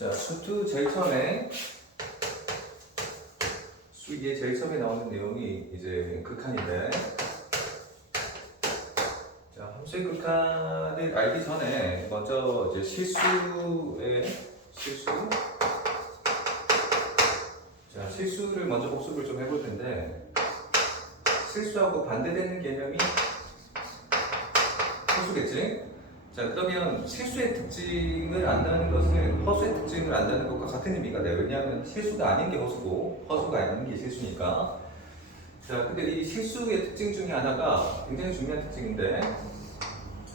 자, 수투 제일 처음에 이게 제일 처음에 나오는 내용이 이제 극한인데, 자, 함수의 극한을 알기 전에 먼저 이제 실수를 먼저 복습을 좀 해볼 텐데, 실수하고 반대되는 개념이 허수겠지? 자, 그러면 실수의 특징을 안다는 것은 허수의 특징을 안다는 것과 같은 의미가 돼요. 왜냐하면 실수가 아닌 게 허수고 허수가 아닌 게 실수니까. 자, 근데 이 실수의 특징 중에 하나가 굉장히 중요한 특징인데,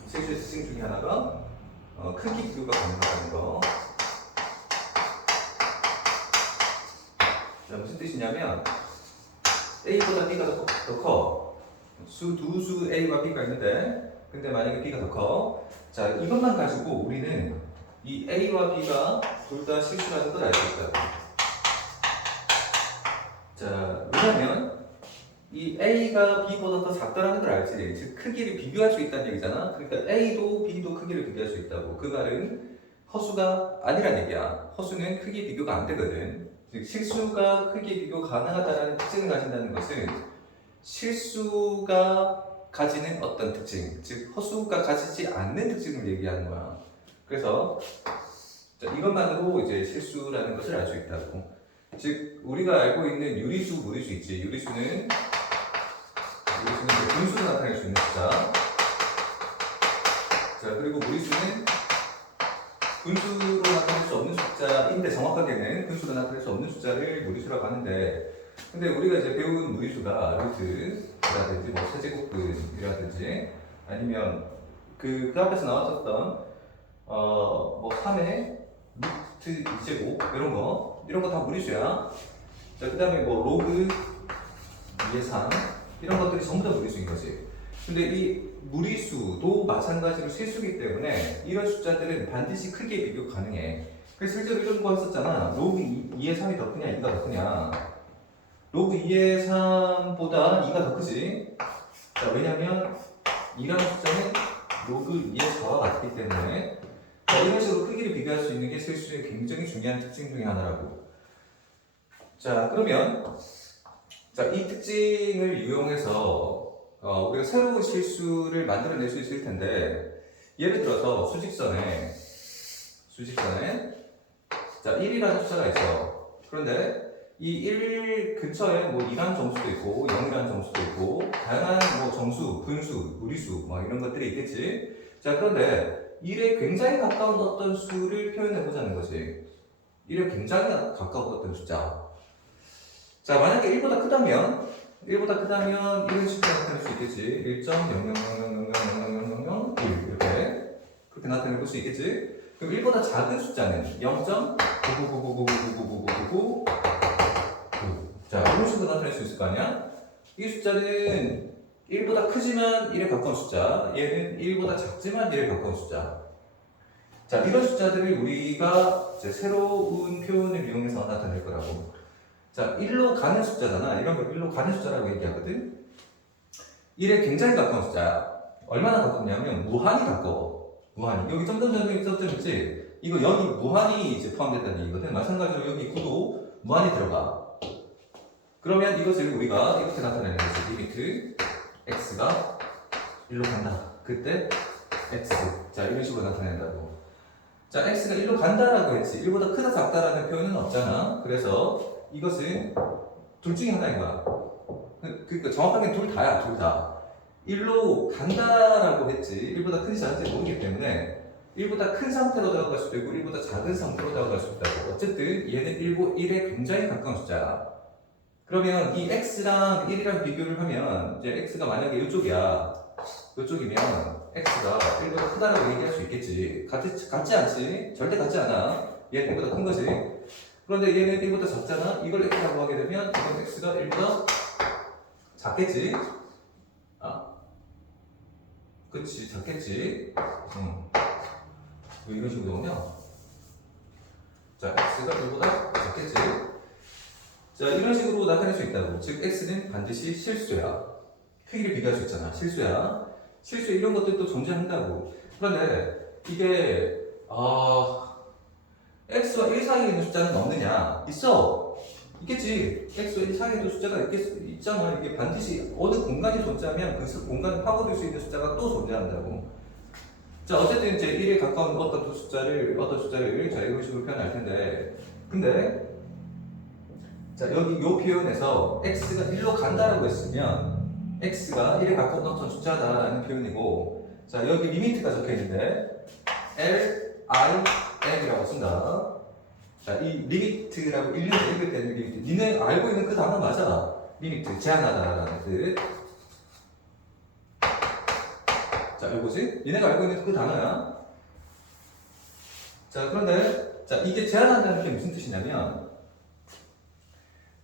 실수의 특징 중에 하나가 크기 비교가 가능하다는 거. 자, 무슨 뜻이냐면 A보다 B가 더 커. 두 수 A와 B가 있는데, 근데 만약에 B가 더 커. 자, 이것만 가지고 우리는 이 A와 B가 둘 다 실수라는 걸 알 수 있다. 자, 왜냐면 이 A가 B보다 더 작다는 걸 알지. 즉, 크기를 비교할 수 있다는 얘기잖아. 그러니까 A도 B도 크기를 비교할 수 있다고. 그 말은 허수가 아니란 얘기야. 허수는 크기 비교가 안 되거든. 즉, 실수가 크기 비교 가능하다는 특징을 가진다는 것은 실수가 가지는 어떤 특징, 즉 허수가 가지지 않는 특징을 얘기하는 거야. 그래서 이것만으로 이제 실수라는 것을 알 수 있다고. 즉 우리가 알고 있는 유리수, 무리수 있지. 유리수는 이제 분수로 나타낼 수 있는 숫자. 자, 그리고 무리수는 분수로 나타낼 수 없는 숫자인데, 정확하게는 분수로 나타낼 수 없는 숫자를 무리수라고 하는데, 근데 우리가 이제 배운 무리수가 루트라든지 뭐 세제곱근이라든지 아니면 그 앞에서 나왔었던 뭐 3의 루트 2제곱 이런 거 다 무리수야. 자, 그다음에 뭐 로그 2의 3 이런 것들이 전부 다 무리수인 거지. 근데 이 무리수도 마찬가지로 실수기 때문에 이런 숫자들은 반드시 크게 비교 가능해. 그래서 실제로 이런 거 했었잖아. 로그 2의 3이 더 크냐 2가 더 크냐. 로그 2의 3보다 2가 더 크지. 자, 왜냐면 2라는 숫자는 로그 2의 4와 같기 때문에. 자, 이런 식으로 크기를 비교할 수 있는 게 실수의 굉장히 중요한 특징 중에 하나라고. 자, 그러면 이 특징을 이용해서 우리가 새로운 실수를 만들어낼 수 있을 텐데, 예를 들어서 수직선에 자, 1이라는 숫자가 있어. 그런데 이 1 근처에 뭐 2라는 정수도 있고 0이라는 정수도 있고 다양한 뭐 정수, 분수, 무리수 막 이런 것들이 있겠지. 자, 그런데 1에 굉장히 가까운 어떤 수를 표현해 보자는 거지. 1에 굉장히 가까운 어떤 숫자. 자, 만약에 1보다 크다면 이런 식으로 나타낼 수 있겠지. 1.0000000001 이렇게 그렇게 나타내 볼 수 있겠지. 그럼 1보다 작은 숫자는 0.99999999999 자, 이런 식으로 나타낼 수 있을 거 아니야? 이 숫자는 1보다 크지만 1에 가까운 숫자, 얘는 1보다 작지만 1에 가까운 숫자. 자, 이런 숫자들을 우리가 이제 새로운 표현을 이용해서 나타낼 거라고. 자, 1로 가는 숫자잖아. 이런 걸 1로 가는 숫자라고 얘기하거든. 1에 굉장히 가까운 숫자야. 얼마나 가깝냐면 무한히 가까워. 무한히. 여기 점점 있지? 이거 여기 무한히 이제 포함됐다는 얘기거든. 마찬가지로 여기 9도 무한히 들어가. 그러면 이것을 우리가 이렇게 나타내는 거지. 리미트 x가 1로 간다. 그때 x. 자, 이런 식으로 나타낸다고. 자, x가 1로 간다라고 했지. 1보다 크다 작다라는 표현은 없잖아. 그래서 이것은 둘 중에 하나인 거야. 그러니까 정확하게 둘 다야. 둘 다. 1로 간다라고 했지. 1보다 큰지 작은지 모르기 때문에 1보다 큰 상태로 다가갈 수도 있고 1보다 작은 상태로 다가갈 수도 있다고. 어쨌든 얘는 1에 굉장히 가까운 숫자야. 그러면 이 x랑 1이랑 비교를 하면 이제 x가 만약에 이쪽이면 x가 1보다 크다라고 얘기할 수 있겠지. 같지 않지? 절대 같지 않아. 얘는 1보다 큰 거지. 그런데 얘는 1보다 작잖아. 이걸 x라고 하게 되면 이건 x가 1보다 작겠지. 그치, 작겠지. 왜 이런 식으로 나오냐? 자, x가 1보다 작겠지. 자, 이런 식으로 나타낼 수 있다고. 즉, x는 반드시 실수야. 크기를 비교할 수 있잖아. 실수야. 실수 이런 것들도 존재한다고. 그런데 이게 x와 1 사이에 있는 숫자는 없느냐? 있어. 있겠지. x와 1 사이에 있는 숫자가 있잖아. 이게 반드시 어느 공간이 존재하면 그 공간을 파고들 수 있는 숫자가 또 존재한다고. 자, 어쨌든 이제 1에 가까운 어떤 숫자를 자, 이런 식으로 표현할 텐데, 근데 자, 여기 요 표현에서 x가 1로 간다라고 했으면 x가 1에 가까운 어떤 숫자다라는 표현이고, 자, 여기 리미트가 적혀 있는데 L, I, M이라고 쓴다. 자, 이 리미트라고 1년 읽을 때는 리미트. 니네 알고 있는 그 단어 맞아. 리미트, 제한하다라는 뜻. 자, 이거지? 니네가 알고 있는 그 단어야. 자, 그런데, 자, 이게 제한한다는 게 무슨 뜻이냐면,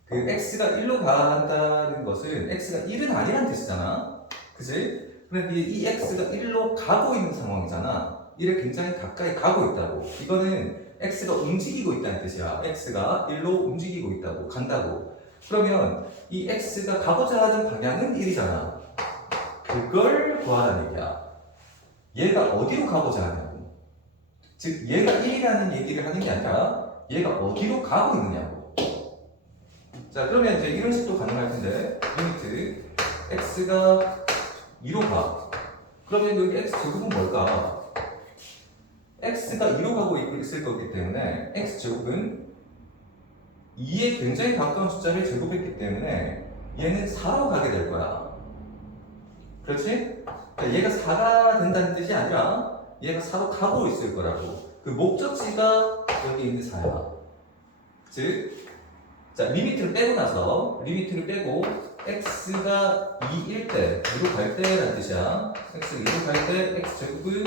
그 x가 1로 간다는 것은 x가 1은 아니란 뜻이잖아. 그치? 그런데 이 x가 1로 가고 있는 상황이잖아. 1에 굉장히 가까이 가고 있다고. 이거는 x가 움직이고 있다는 뜻이야. x가 1로 움직이고 있다고, 간다고. 그러면 이 x가 가고자 하는 방향은 1이잖아. 그걸 구하라는 얘기야. 얘가 어디로 가고자 하냐고. 즉, 얘가 1이라는 얘기를 하는 게 아니라 얘가 어디로 가고 있느냐고. 자, 그러면 이제 이런 식도 가능할 텐데, 리미트 x가 2로 가. 그러면 여기 x 제곱은 뭘까? x가 2로 가고 있을 거기 때문에 x 제곱은 2에 굉장히 가까운 숫자를 제곱했기 때문에 얘는 4로 가게 될 거야. 그렇지? 그러니까 얘가 4가 된다는 뜻이 아니라 얘가 4로 가고 있을 거라고. 그 목적지가 여기 있는 4야. 즉, 자, 리미트를 빼고 x가 2일 때, 2로 갈 때라는 뜻이야. x가 2로 갈 때 x 제곱은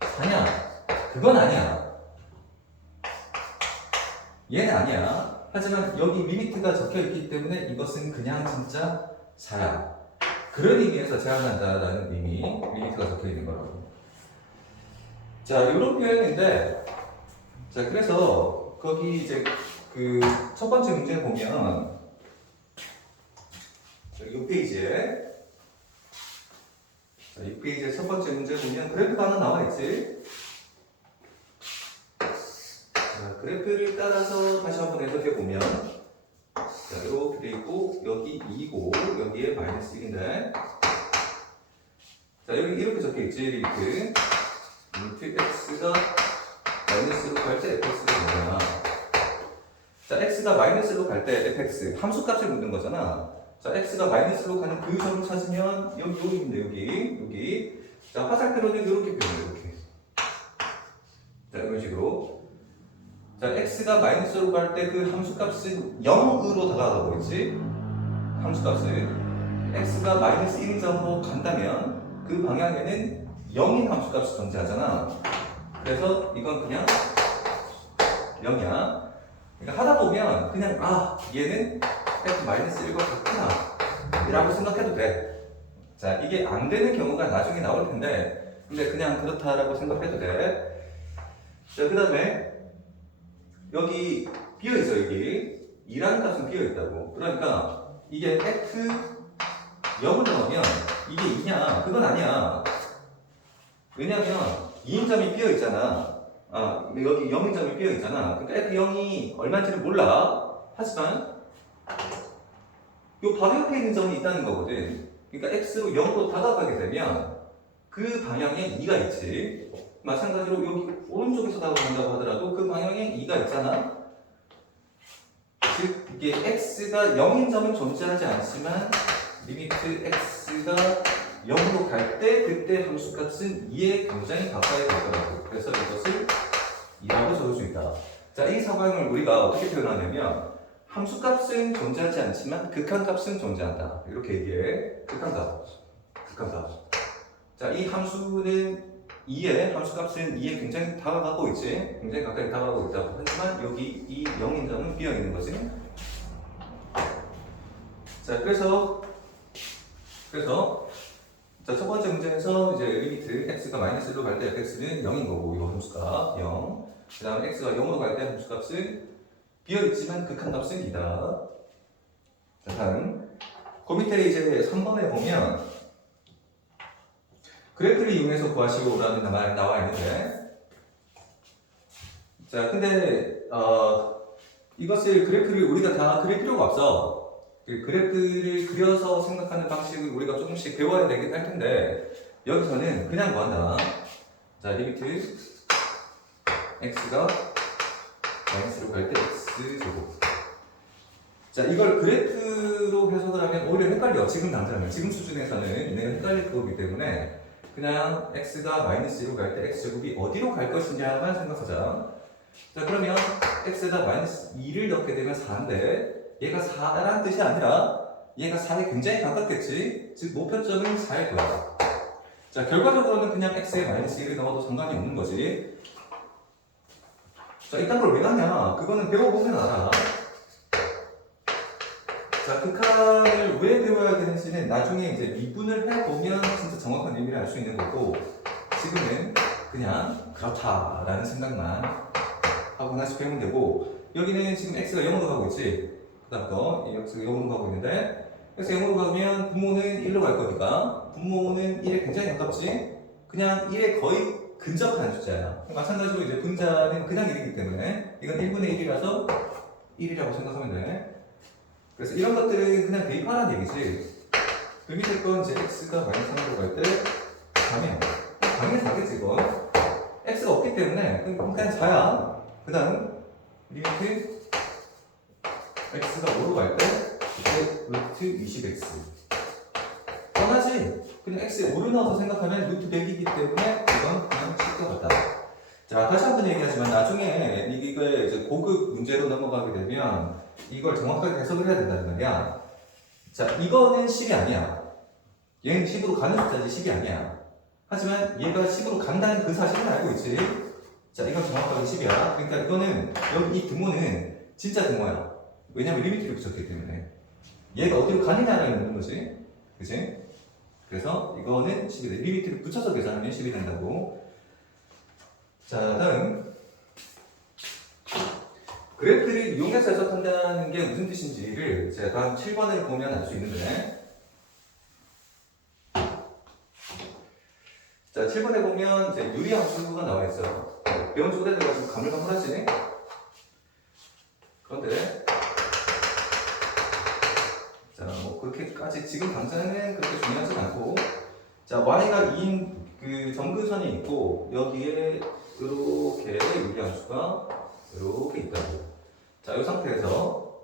4냐? 그건 아니야. 얘는 아니야. 하지만 여기 리미트가 적혀 있기 때문에 이것은 그냥 진짜 4야. 그런 의미에서 제한한다라는 의미, 리미트가 적혀 있는 거라고. 자, 이런 표현인데, 자, 그래서 거기 이제 그 첫 번째 문제 보면, 여기 6페이지에, 자, 6페이지에 첫 번째 문제 보면 그래프가 하나 나와 있지. 자, 그래프를 따라서 다시 한번 해석해 보면, 자, 이렇게 돼 있고, 여기 2고, 여기에 마이너스 1인데, 자, 여기 이렇게 적혀 있지, 리미트 x가 마이너스로 갈 때 fx가 뭐냐. 자, x가 마이너스로 갈 때 fx, 함수값을 묻는 거잖아. 자, x가 마이너스로 가는 그 점을 찾으면, 여기인데, 여기. 자, 화살표로는 이렇게 표현해, 이렇게. 자, 이런 식으로. 자, x가 마이너스로 갈 때 그 함수값은 0으로 다가가고 있지? 함수값은 x가 마이너스 1인 점으로 간다면 그 방향에는 0인 함수값이 존재하잖아. 그래서 이건 그냥 0이야. 그러니까 하다 보면 그냥 얘는 f-1과 같구나 라고 생각해도 돼. 자, 이게 안 되는 경우가 나중에 나올 텐데, 근데 그냥 그렇다라고 생각해도 돼. 자, 그 다음에 여기 비어있어. 여기 2라는 값은 비어있다고. 그러니까 이게 f 0을 넣으면 이게 2냐? 그건 아니야. 왜냐면 2인 점이 비어있잖아. 여기 0인 점이 비어있잖아. 그러니까 f 0이 얼마인지는 몰라. 하지만 요 바로 옆에 있는 점이 있다는 거거든. 그러니까 x로 0으로 다가가게 되면 그 방향에 2가 있지. 마찬가지로 여기 오른쪽에서 다가간다고 하더라도 그 방향에 2가 있잖아. 즉, 이게 x가 0인 점은 존재하지 않지만 리미트 x가 0으로 갈 때 그때 함수값은 2에 굉장히 가까이 가더라고. 그래서 이것을 2라고 적을 수 있다. 자, 이 상황을 우리가 어떻게 표현하냐면 함수값은 존재하지 않지만 극한값은 존재한다. 이렇게 얘기해. 극한값. 자, 이 함수는 2에 함수값은 2에 굉장히 다가가고 있지. 굉장히 가까이 다가가고 있다고. 하지만 여기 이 0인 점은 비어 있는 거지. 자, 그래서 자, 첫 번째 문제에서 이제 리미트 x가 마이너스로 갈 때 fx는 0인 거고, 이거 함수값 0. 그 다음에 x가 0으로 갈 때 함수값은 비어 있지만 극한값은 2다. 자, 다음. 그 밑에 이제 3번에 보면 그래프를 이용해서 구하시오라는 말이 나와 있는데, 자, 근데 이것을 그래프를 우리가 다 그릴 필요가 없어. 그 그래프를 그려서 생각하는 방식을 우리가 조금씩 배워야 되긴 할 텐데 여기서는 그냥 뭐 한다. 자, 리미트 x가 마이너스로 갈 때 x 제곱. 자, 이걸 그래프로 해석을 하면 오히려 헷갈려. 지금 당장은 지금 수준에서는 내가 헷갈릴 거기 때문에 그냥 x가 마이너스 1로 갈 때 x 제곱이 어디로 갈 것이냐만 생각하자. 자, 그러면 x가 마이너스 2를 넣게 되면 4인데 얘가 4라는 뜻이 아니라 얘가 4에 굉장히 가깝겠지. 즉 목표점은 4일 거야. 자, 결과적으로는 그냥 x에 마이너스 1을 넣어도 상관이 없는 거지. 자, 이딴 걸 왜 하냐? 그거는 배워보면 알아. 자, 극한을 왜 배워야 되는지는 나중에 이제 미분을 해보면 진짜 정확한 의미를 알 수 있는 거고 지금은 그냥 그렇다라는 생각만 하고 하나씩 배우면 되고 여기는 지금 x가 0으로 가고 있지. 그 다음 거 x가 0으로 가고 있는데 x가 0으로 가면 분모는 1로 갈 거니까 분모는 1에 굉장히 가깝지. 그냥 1에 거의 근접한 숫자야. 마찬가지로 이제 분자는 그냥 1이기 때문에 이건 1분의 1이라서 1이라고 생각하면 돼. 그래서 이런 것들은 그냥 대입하라는 얘기지. 의미 될 건 이제 x가 마이너스 3으로 갈 때 4면 당연히 4겠지 이건. x가 없기 때문에 그냥 4야. 그 다음 리미트 x가 5로 갈 때 그때 루트 20x. 뻔하지? 그냥 x에 5를 넣어서 생각하면 루트 100이기 때문에 이건 그냥 식과 같다. 자, 다시 한 번 얘기하지만 나중에 이걸 이제 고급 문제로 넘어가게 되면 이걸 정확하게 해석을 해야 된다는 말이야. 자, 이거는 10이 아니야. 얘는 10으로 가는 숫자지 10이 아니야. 하지만 얘가 10으로 간다는 그 사실은 알고 있지. 자, 이건 정확하게 10이야. 그러니까 이거는 여기 이 등호는 진짜 등호야. 왜냐면 리미트를 붙였기 때문에. 얘가 어디로 가느냐를 묻는 거지. 그치? 그래서 이거는 10이 돼. 리미트를 붙여서 계산하면 10이 된다고. 자, 다음 그래프를 이용해서 해석한다는 게 무슨 뜻인지를 제가 다음 7번을 보면 알 수 있는데 자, 7번에 보면 이제 유리함수가 나와 있어요. 배운 지 오래돼가지고 가물가물하지? 그런데 자, 뭐 그렇게까지 지금 당장은 그렇게 중요하지 않고 자, y가 2인 그 정근선이 있고 여기에 이렇게 유리함수가 이렇게 있다고. 자, 이 상태에서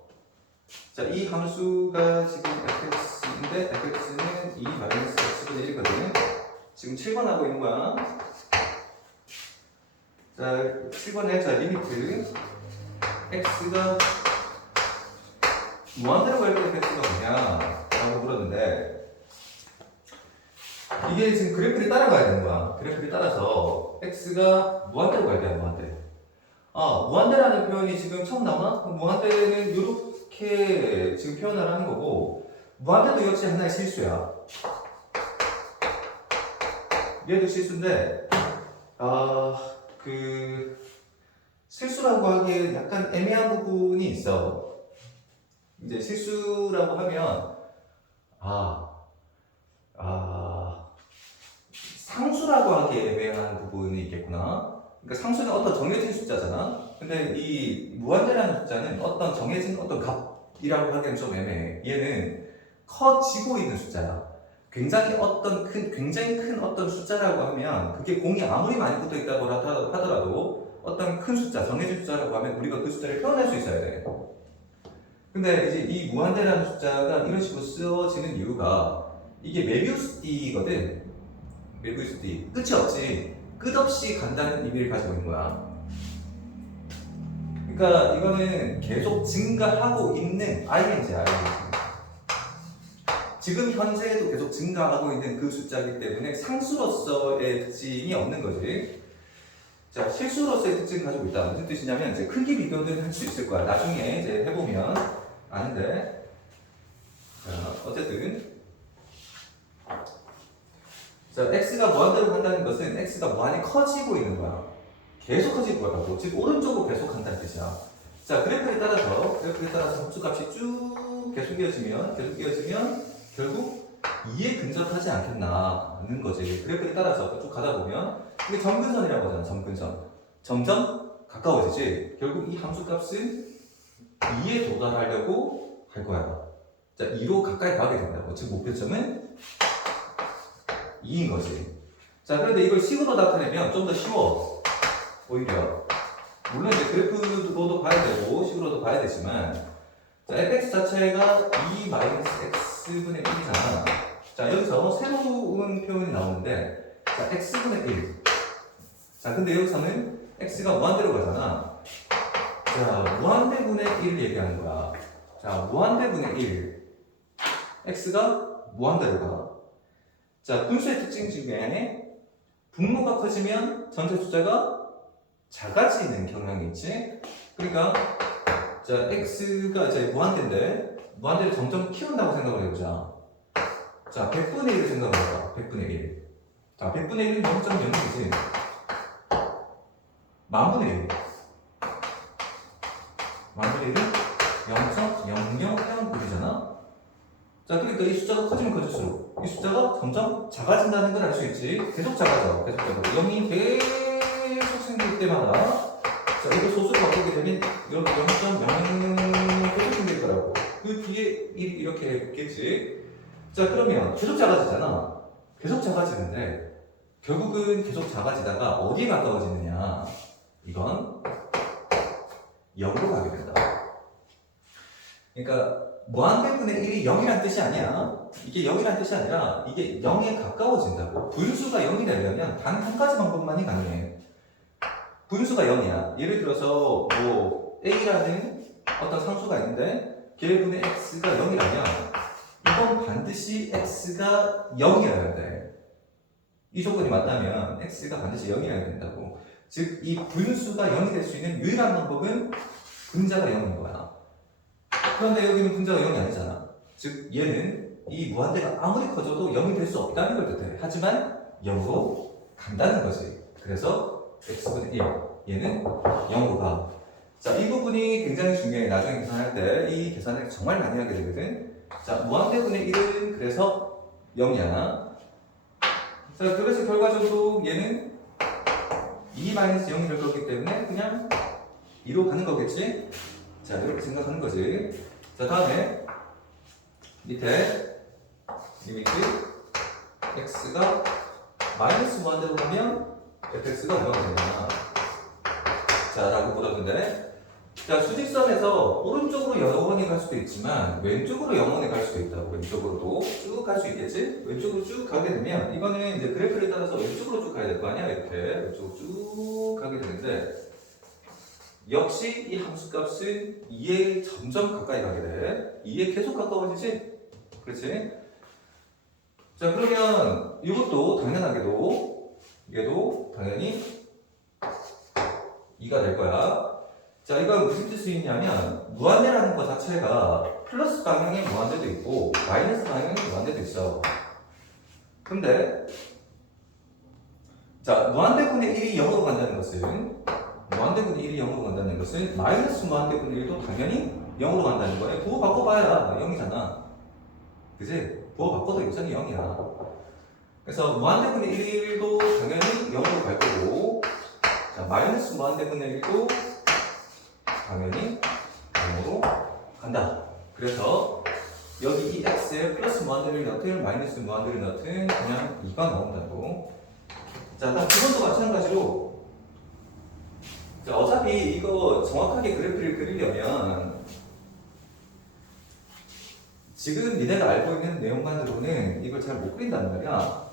자, 이 함수가 지금 fx인데 fx는 2 마이너스 x분의 1이거든. 지금 7번 하고 있는 거야. 자, 7번에 자, 리미트 x가 무한대로 갈 때 fx가 뭐냐? 라고 물었는데 이게 지금 그래프를 따라가야 되는 거야. 그래프를 따라서 x가 무한대로 갈 때야, 무한대. 무한대라는 표현이 지금 처음 나오나? 무한대는 이렇게 지금 표현을 하는 거고 무한대도 역시 하나의 실수야. 얘도 실수인데 그 실수라고 하기에 약간 애매한 부분이 있어. 이제 실수라고 하면 상수라고 하기에 애매한 부분이 있겠구나. 그러니까 상수는 어떤 정해진 숫자잖아. 근데 이 무한대라는 숫자는 어떤 정해진 어떤 값이라고 하기엔 좀 애매해. 얘는 커지고 있는 숫자야. 굉장히 큰 어떤 숫자라고 하면 그게 공이 아무리 많이 붙어 있다고 하더라도 어떤 큰 숫자, 정해진 숫자라고 하면 우리가 그 숫자를 표현할 수 있어야 돼. 근데 이제 이 무한대라는 숫자가 이런 식으로 쓰여지는 이유가 이게 메비우스띠거든. 메비우스띠. 끝이 없지. 끝없이 간다는 의미를 가지고 있는 거야. 그러니까 이거는 계속 증가하고 있는 ing야. 지금 현재에도 계속 증가하고 있는 그 숫자이기 때문에 상수로서의 특징이 없는 거지. 자, 실수로서의 특징을 가지고 있다. 무슨 뜻이냐면 이제 크기 비교는 할 수 있을 거야. 나중에 이제 해보면 아는데. 자, 어쨌든 자, x가 무한대로 간다는 것은 x가 무한히 커지고 있는 거야. 계속 커지고 있다고. 즉 오른쪽으로 계속 간다는 뜻이야. 자, 그래프에 따라서 함수값이 쭉 계속 이어지면 결국 2에 근접하지 않겠나는 거지. 그래프에 따라서 쭉 가다 보면 이게 점근선이라고 하잖아. 점근선. 점점 가까워지지. 결국 이 함수 값은 2에 도달하려고 할 거야. 자, 2로 가까이 가게 된다고. 즉, 목표점은 2인 거지. 자, 그런데 이걸 식으로 나타내면 좀 더 쉬워. 오히려. 물론 이제 그래프로도 봐야 되고, 식으로도 봐야 되지만, 자, fx 자체가 2-x분의 1이잖아. 자, 여기서 새로운 표현이 나오는데, 자, x분의 1. 자, 근데 여기서는 x가 무한대로 가잖아. 자, 무한대분의 1을 얘기하는 거야. 자, 무한대분의 1. x가 무한대로 가. 자, 분수의 특징 중에 분모가 커지면 전체 숫자가 작아지는 경향이 있지. 그러니까 자, x가 이제 무한대인데 무한대를 점점 키운다고 생각을 해보자. 자, 100분의 1을 생각을 해봐. 100분의 1. 자, 100분의 1은 0.0이지. 만분의 1. 만분의 1은 0.0081이잖아. 자, 그러니까 이 숫자가 커지면 커질수록 이 숫자가 점점 작아진다는 걸 알 수 있지. 계속 작아져. 계속적으로 0이 계속 생길 때마다 자, 이거 소수로 바꾸게 되면 이렇게 0.00 계속 생길 거라고. 그 뒤에 1 이렇게 했겠지. 자, 그러면 계속 작아지잖아. 계속 작아지는데 결국은 계속 작아지다가 어디에 가까워지느냐. 이건 0으로 가게 된다. 그러니까 무한대분의 1이 0이란 뜻이 아니야. 이게 0이란 뜻이 아니라 이게 0에 가까워진다고. 분수가 0이 되려면 단 한 가지 방법만이 가능해. 분수가 0이야. 예를 들어서 뭐 a라는 어떤 상수가 있는데 걔분의 x가 0이라면 이건 반드시 x가 0이어야 돼. 이 조건이 맞다면 x가 반드시 0이어야 된다고. 즉 이 분수가 0이 될 수 있는 유일한 방법은 분자가 0인 거야. 그런데 여기는 분자가 0이 아니잖아. 즉 얘는 이 무한대가 아무리 커져도 0이 될 수 없다는 걸 뜻해. 하지만 0으로 간다는 거지. 그래서 x분의 1 얘는 0으로 가. 자, 이 부분이 굉장히 중요해. 나중에 계산할 때 이 계산을 정말 많이 하게 되거든. 자, 무한대분의 1은 그래서 0이야. 자, 그래서 결과적으로 얘는 2-0이 될 거기 때문에 그냥 2로 가는 거겠지? 자, 이렇게 생각하는 거지. 자, 다음에 밑에 리미트 x가 마이너스 무한대로 가면 fx가 얼마가 되냐. 자, 라고 물었는데, 자, 수직선에서 오른쪽으로 0원이 갈 수도 있지만 왼쪽으로 0원이 갈 수도 있다고. 왼쪽으로도 쭉 갈 수 있겠지? 왼쪽으로 쭉 가게 되면 이거는 이제 그래프를 따라서 왼쪽으로 쭉 가야 될 거 아니야? 이렇게 왼쪽으로 쭉 가게 되는데 역시 이 함수값은 2에 점점 가까이 가게 돼. 2에 계속 가까워지지? 그렇지? 자, 그러면 이것도 당연하게도 얘도 당연히 2가 될 거야. 자, 이건 무슨 뜻이 있냐면 무한대라는 것 자체가 플러스 방향의 무한대도 있고 마이너스 방향의 무한대도 있어. 근데 자, 무한대분의 1이 0으로 간다는 것은 마이너스 무한대분의 1도 당연히 0으로 간다는 거예요. 부호 바꿔봐야 0이잖아. 그지? 부호 바꿔도 여전히 0이야. 그래서 무한대분의 1도 당연히 0으로 갈 거고, 자, 마이너스 무한대분의 1도 당연히 0으로 간다. 그래서 여기 이 x에 플러스 무한대를 넣든 마이너스 무한대를 넣든 그냥 2가 나온다고. 자, 다음 두 번도 마찬가지로 자, 어차피 이거 정확하게 그래프를 그리려면 지금 니네가 알고 있는 내용만으로는 이걸 잘 못 그린단 말이야.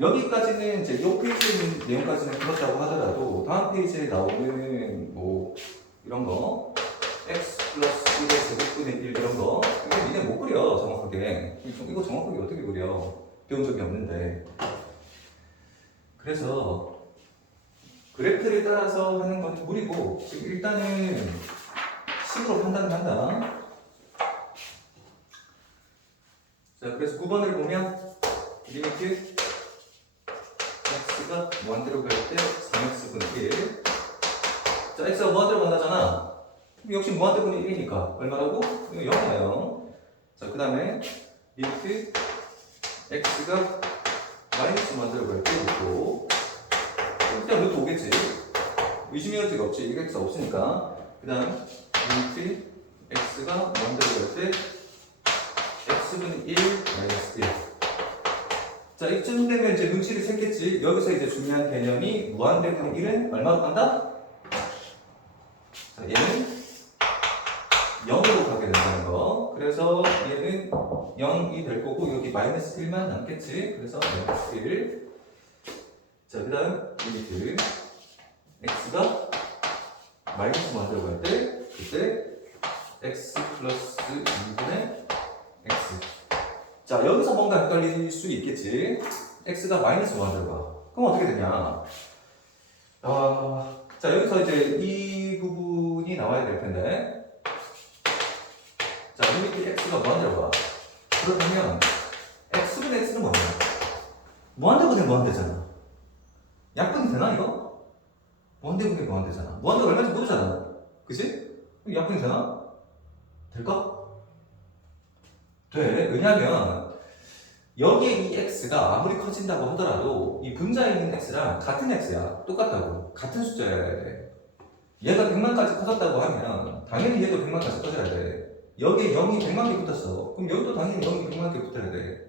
여기까지는 이제 이 페이지에 있는 내용까지는 그렇다고 하더라도 다음 페이지에 나오는 뭐 이런 거 x 플러스 1의 제곱분의 1 이런 거 이거 니네 못 그려 정확하게. 이거 정확하게 어떻게 그려? 배운 적이 없는데. 그래서 그래프를 따라서 하는 건 무리고 지금 일단은 식으로 판단을 한다. 자, 그래서 9번을 보면 리미트 x가 무한대로 갈 때 3x분의 1. 자, x가 무한대로 간다잖아. 역시 무한대분의 1이니까 얼마라고? 0이에요. 자, 그 다음에 리미트 x가 마이너스 무한대로 갈 때 6고 일단 루트 5겠지. 의심의 여지가 없지. 이게 x가 없으니까. 그 다음 리미트 x가 무한대로 갈 때 x분의 1 마이너스 1. 자, 이쯤 되면 이제 눈치를 챘겠지. 여기서 이제 중요한 개념이 무한대분의 1은 얼마로 간다? 자, 얘는 0으로 가게 된다는 거. 그래서 얘는 0이 될 거고 여기 마이너스 1만 남겠지. 그래서 마이너스 1. 자, 그 다음 리미트 x가 마이너스 무한대로 갈 때 그때 x 플러스 2분의 x. 자, 여기서 뭔가 헷갈릴 수 있겠지. x가 마이너스 무한대로 가. 그럼 어떻게 되냐? 자, 여기서 이제 이 부분이 나와야 될 텐데. 자, 리미트 x가 무한대로 가. 그렇다면 x분의 x는 뭐냐? 무한대분의 무한대잖아. 약분이 되나 이거? 무한대분의 무한대잖아. 무한대가 얼마인지 모르잖아. 그치? 약분이 되나? 될까? 돼. 왜냐면 여기에 이 x가 아무리 커진다고 하더라도 이 분자에 있는 x랑 같은 x야. 똑같다고. 같은 숫자여야 돼. 얘가 100만까지 커졌다고 하면 당연히 얘도 100만까지 커져야 돼. 여기에 0이 100만 개 붙었어. 그럼 여기도 당연히 0이 100만 개 붙어야 돼.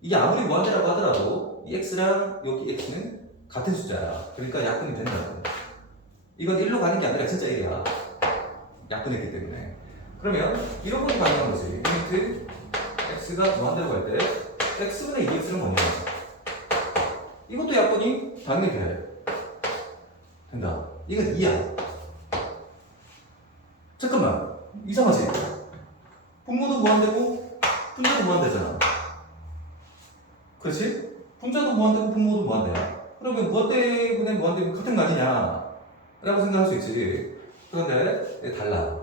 이게 아무리 무한대라고 하더라도 이 x랑 여기 x는 같은 숫자야. 그러니까 약분이 된다고. 이건 1로 가는 게 아니라 진짜 1이야. 약분했기 때문에. 그러면 이런 건 가능한 거지. 리미트 x가 무한대로 갈 때 x분의 2x는 뭐냐? 이것도 약분이 당연히 돼. 된다. 이건 2야. 잠깐만. 이상하지? 분모도 무한대고 분자도 무한대잖아. 그렇지? 분자도 무한대고 분모도 무한대야. 그러면 무한대분의 무한대분 같은 거 아니냐? 라고 생각할 수 있지. 그런데 달라.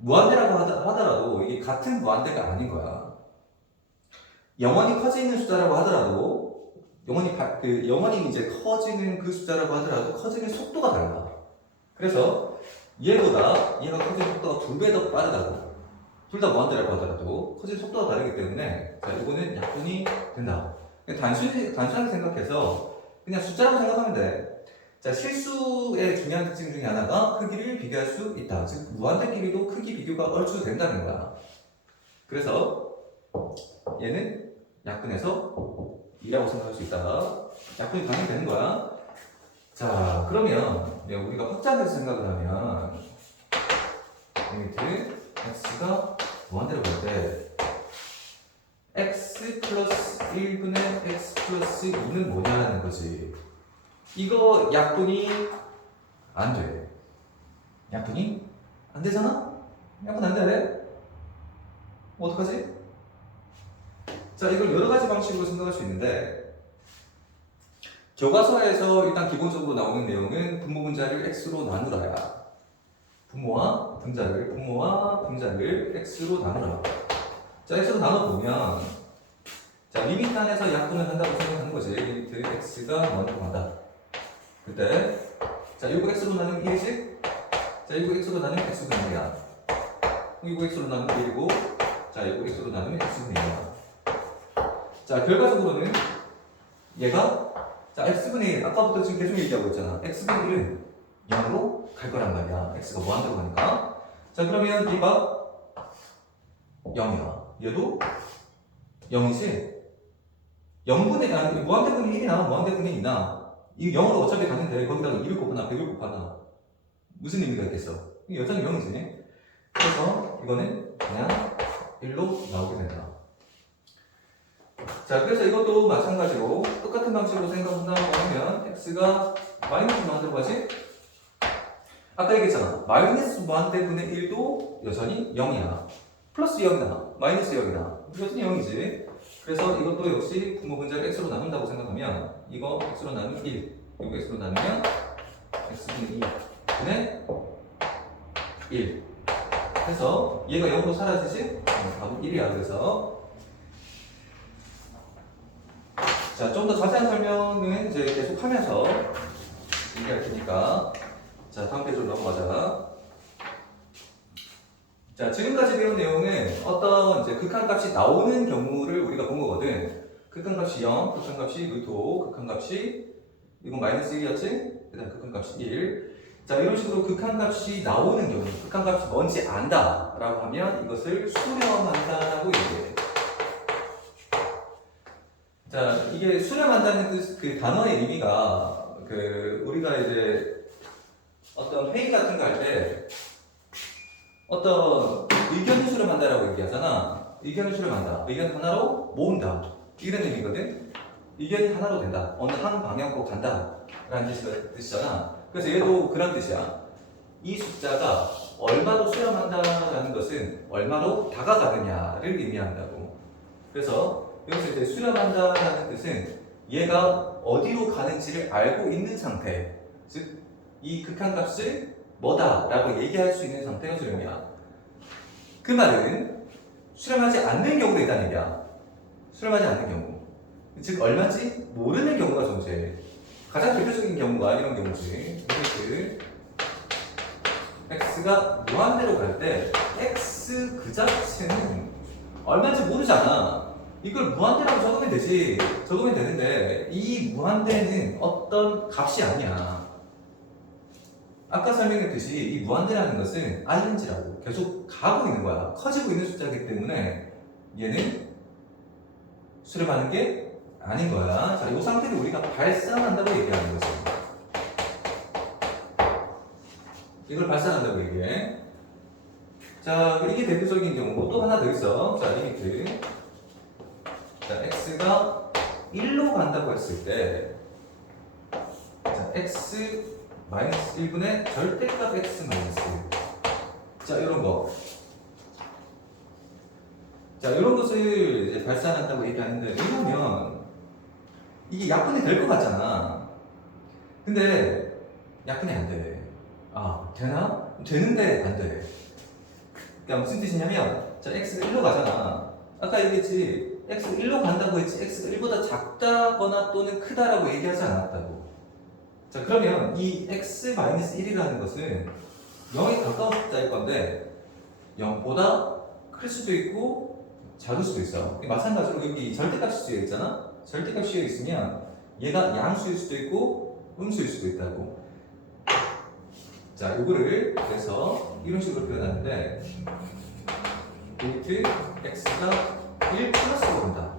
무한대라고 하더라도 이게 같은 무한대가 아닌 거야. 영원히 커지는 숫자라고 하더라도 영원히 이제 커지는 그 숫자라고 하더라도 커지는 속도가 달라. 그래서 얘가 커지는 속도가 2배 더 빠르다고. 둘 다 무한대라고 하더라도 커지는 속도가 다르기 때문에 자, 이거는 약분이 된다. 단순하게 생각해서 그냥 숫자라고 생각하면 돼. 자, 실수의 중요한 특징 중에 하나가 크기를 비교할 수 있다. 즉 무한대끼리도 크기 비교가 얼추 된다는 거야. 그래서 얘는 약분해서 2라고 생각할 수 있다. 약분이 당연히 되는 거야. 자, 그러면 우리가 확장해서 생각을 하면 리미트 x가 무한대로 갈 때 x 플러스 1분의 x 플러스 2는 뭐냐는 거지. 이거 약분이 안 돼. 약분이 안 되잖아? 약분 안 돼. 어떡하지? 자, 이걸 여러 가지 방식으로 생각할 수 있는데 교과서에서 일단 기본적으로 나오는 내용은 분모 분자를 x로 나누라야. 분모와 분자를 x로 나누라. 자, x로 나눠보면 자, 리미트 안에서 약분을 한다고 생각하는 거지. 리미트 x가 무한대로 간다. 그때 자, 이거 x로 나누면 1이지? 자, 이거 x로 나누면 x분의 1이야. 이거 x로 나누면 1이고 자, 이거 x로 나누면 x분의 1이야. 자, 결과적으로는 얘가 자, x분의 1 아까부터 지금 계속 얘기하고 있잖아. x분의 1은 0으로 갈 거란 말이야. x가 무한대로 가니까. 자, 그러면 얘가 0이야. 얘도 0이지? 0분의 아니 무한대분의 1이나 무한대분의 2나 이 0으로 어차피 가는데 거기다가 2를 곱하나 100을 곱하나 무슨 의미가 있겠어? 이게 여전히 0이지. 그래서 이거는 그냥 1로 나오게 된다. 자, 그래서 이것도 마찬가지로 똑같은 방식으로 생각한다고 하면 x가 마이너스 무한대로 가지? 아까 얘기했잖아. 마이너스 무한대분의 1도 여전히 0이야. 플러스 0이나 마이너스 0이나 여전히 0이지. 그래서 이것도 역시 분모 분자를 x로 나눈다고 생각하면 이거 x로 나누면 1, 이거 x로 나누면 x분의 2분의 1 해서 얘가 0으로 사라지지? 답은 1이야. 그래서 자, 좀 더 자세한 설명은 이제 계속 하면서 얘기할 테니까 자, 다음 페이지로 넘어가자. 자, 지금까지 배운 내용은 어떤 이제 극한값이 나오는 경우를 우리가 본 거거든. 극한값이 0, 극한값이 루트 5, 극한값이 이건 마이너스 1이었지? 그다음 극한값이 1. 자, 이런 식으로 극한값이 나오는 경우, 극한값이 뭔지 안다라고 하면 이것을 수렴한다라고 얘기해요. 자, 이게 수렴한다는 그 단어의 의미가 우리가 이제 어떤 회의 같은 거 할 때 어떤 의견을 수렴한다라고 얘기하잖아. 의견을 수렴한다. 의견 하나로 모은다. 이런 의미거든. 의견이 하나로 된다. 어느 한 방향으로 간다. 라는 뜻이잖아. 그래서 얘도 그런 뜻이야. 이 숫자가 얼마로 수렴한다라는 것은 얼마로 다가가느냐를 의미한다고. 그래서 여기서 이제 수렴한다라는 뜻은 얘가 어디로 가는지를 알고 있는 상태. 즉, 이 극한값을 뭐다라고 얘기할 수 있는 상태가 수렴이야. 그 말은 수렴하지 않는 경우도 있다는 얘기야. 수렴하지 않는 경우. 즉, 얼마인지 모르는 경우가 존재해. 가장 대표적인 경우가 이런 경우지. 리미트 x가 무한대로 갈 때 x 그 자체는 얼마인지 모르잖아. 이걸 무한대라고 적으면 되지. 적으면 되는데 이 무한대는 어떤 값이 아니야. 아까 설명했듯이 이 무한대라는 것은 ing라고 계속 가고 있는 거야. 커지고 있는 숫자이기 때문에 얘는 수렴하는 게 아닌 거야. 자, 이 상태를 우리가 발산한다고 얘기하는 거지. 이걸 발산한다고 얘기해. 자, 이게 대표적인 경우고 또 하나 더 있어. 자, 리미트. 자, x가 1로 간다고 했을 때, 자, x 마이너스 1분의 절대값 x 마이너스 1. 자, 이런 거. 자, 이런 것을 이제 발산한다고 얘기하는데, 이러면 이게 약분이 될 것 같잖아. 근데 약분이 안 돼. 아, 되나? 되는데 안 돼. 그러니까 무슨 뜻이냐면, 자, x가 1로 가잖아. 아까 얘기했지. x가 1로 간다고 했지. x가 1보다 작다거나 또는 크다라고 얘기하지 않았다고. 자, 그러면 이 x-1이라는 것은 0에 가까운 숫자일 건데 0보다 클 수도 있고 작을 수도 있어. 마찬가지로 여기 절대값이 씌여 있잖아. 절대값이 씌여 있으면 얘가 양수일 수도 있고 음수일 수도 있다고. 자, 요거를 그래서 이런 식으로 표현하는데 리미트 x가 1 플러스로 간다.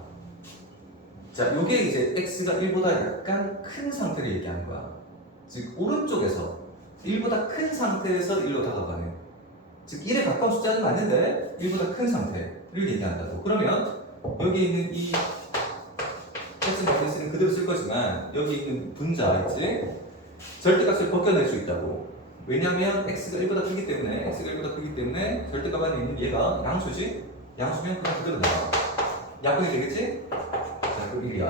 자, 요게 이제 x가 1보다 약간 큰 상태를 얘기하는 거야. 즉, 오른쪽에서 1보다 큰 상태에서 1로 다가가는. 즉, 1에 가까운 숫자는 맞는데 1보다 큰 상태를 얘기한다고. 그러면 여기 있는 이 x-는 그대로 쓸 거지만 여기 있는 분자 있지? 절대값을 벗겨낼 수 있다고. 왜냐면 x가 1보다 크기 때문에 절대값 안에 있는 얘가 양수지? 양수면 그냥 그대로 나와. 약분이 되겠지? 자, 그 1이야.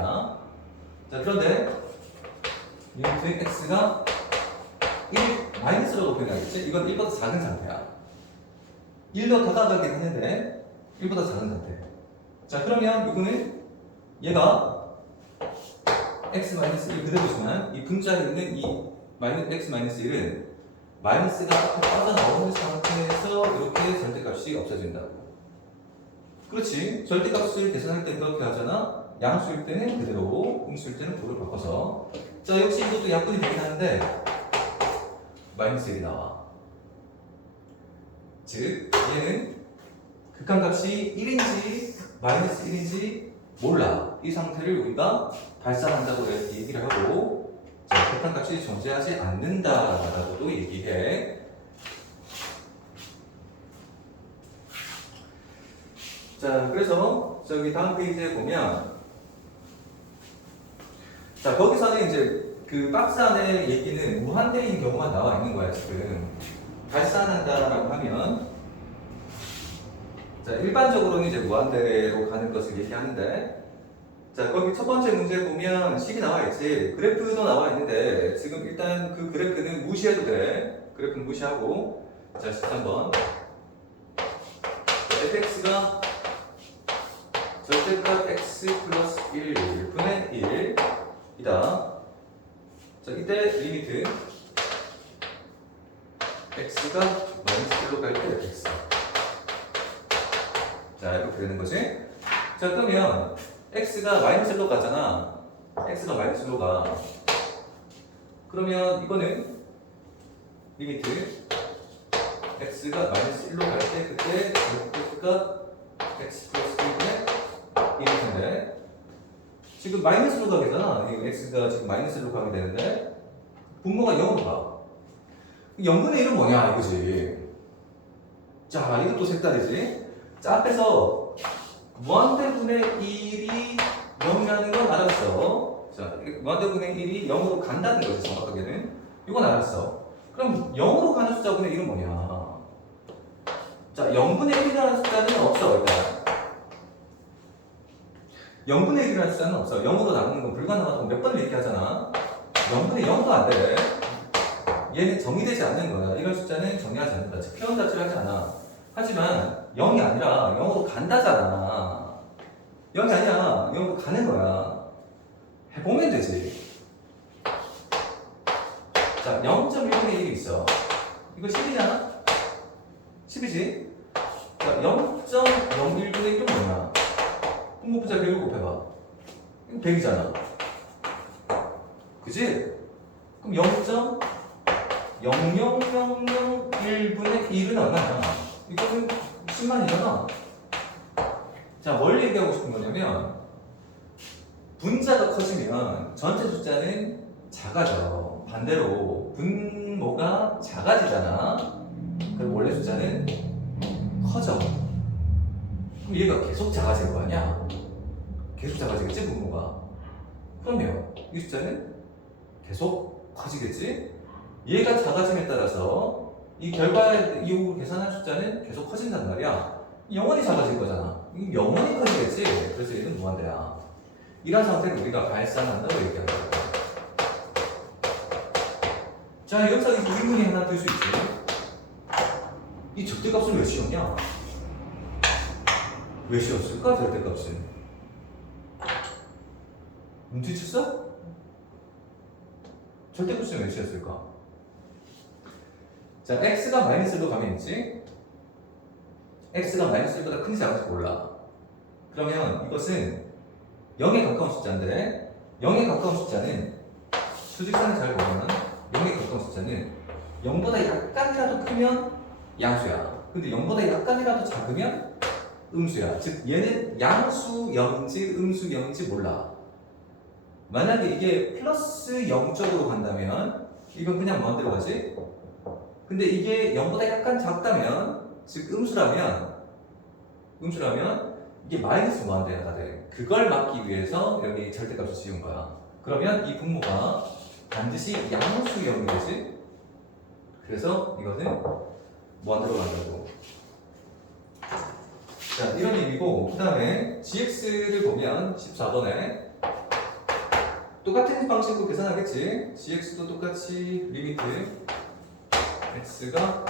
자, 그런데 리미트 x가 1 마이너스라고 표현하겠지? 이건 1보다 작은 상태야. 1로 다가가긴 하는데 1보다 작은 상태. 자, 그러면 이거는 얘가 x-1 그대로지만 이 분자에 있는 이 x-1은 마이너스가 앞에 빠져나오는 상태에서 이렇게 절대값이 없어진다고. 그렇지. 절대값을 계산할 때 그렇게 하잖아. 양수일 때는 그대로, 음수일 때는 도를 바꿔서. 자, 역시 이것도 약분이 되긴 하는데 마이너스 1이 나와. 즉, 얘는 극한값이 1인지 마이너스 1인지 몰라. 이 상태를 우리가 발산한다고 얘기를 하고, 자, 극한값이 존재하지 않는다라고도 얘기해. 자, 그래서 저기 다음 페이지에 보면, 자, 거기서는 이제 그 박스 안에 얘기는 무한대인 경우만 나와 있는 거야, 지금. 발산한다라고 하면, 자, 일반적으로는 이제 무한대로 가는 것을 얘기하는데, 자, 거기 첫 번째 문제 보면 식이 나와 있지. 그래프도 나와 있는데, 지금 일단 그 그래프는 무시해도 돼. 그래프는 무시하고, 자, 13번. fx가 절대값 x 플러스 1분의 1 이다. 자, 이때 리미트 x가 마이너스 1로 갈 때 x. 자, 이렇게 되는 거지. 자, 그러면 x가 마이너스 1로 가잖아. x가 마이너스 1로 가. 그러면 이거는 리미트 x가 마이너스 1로 갈 때 그때 절대값 x 플러스 1분의 1일 텐데 지금 마이너스로 가게잖아. 이 x가 지금 마이너스로 가게 되는데 분모가 0으로 가. 0분의 1은 뭐냐 이거지. 자, 이것도 색다르지. 자, 앞에서 무한대분의 1이 0이라는 건 알았어. 자, 무한대분의 1이 0으로 간다는 거지, 정확하게는. 이건 알았어. 그럼 0으로 가는 숫자분의 1은 뭐냐? 자, 0분의 1이라는 숫자는 없어, 일단. 0분의 1이라는 숫자는 없어. 0으로 나누는 건 불가능하다고 몇 번을 얘기하잖아. 0분의 0도 안 돼. 얘는 정의되지 않는 거야. 이런 숫자는 정의하지 않는다. 즉, 표현 자체를 하지 않아. 하지만 0이 아니라 0으로 간다잖아. 0이 아니야. 0으로 가는 거야. 해보면 되지. 자, 0.1분의 1이 있어. 이거 10이잖아? 10이지? 자, 0.01분의 1은 뭐냐? 분모부자 100을 곱해봐. 이거 100이잖아. 그지? 그럼 0.00001분의 1은 얼마냐? 이거는 10만이잖아. 자, 뭘 얘기하고 싶은 거냐면 분자가 커지면 전체 숫자는 작아져. 반대로 분모가 작아지잖아. 그럼 원래 숫자는 커져. 그럼 얘가 계속 작아질 거 아니야? 계속 작아지겠지, 분모가. 그러면 이 숫자는 계속 커지겠지? 얘가 작아짐에 따라서 이 결과 이후 계산한 숫자는 계속 커진단 말이야. 영원히 작아질 거잖아. 이 영원히 커지겠지? 그래서 얘는 무한대야. 이런 상태를 우리가 발산한다고 얘기하는 거야. 자, 여기서 이 의문이 하나 들 수 있지. 이 절대값은 왜 씌웠냐? 왜 씌웠을까, 절대값은? 눈치챘어? 절대값은 왜 씌웠을까? 자, x가 마이너스로 가면 있지? x가 마이너스 1보다 큰지 작은지 몰라. 그러면 이것은 0에 가까운 숫자인데 0에 가까운 숫자는 수직선을 잘 보면 0에 가까운 숫자는 0보다 약간이라도 크면 양수야. 근데 0보다 약간이라도 작으면 음수야. 즉 얘는 양수 0인지 음수 0인지 몰라. 만약에 이게 플러스 0쪽으로 간다면 이건 그냥 무한대로 가지? 근데 이게 0보다 약간 작다면 즉 음수라면 이게 마이너스 무한대가 돼. 그걸 막기 위해서 여기 절대값을 지운 거야. 그러면 이 분모가 반드시 양수 0이 되지? 그래서 이것은 무한대로 간다고. 자, 이런 의미고, 그 다음에 gx를 보면 14번에 똑같은 방식으로 계산하겠지. gx도 똑같이 리미트 x가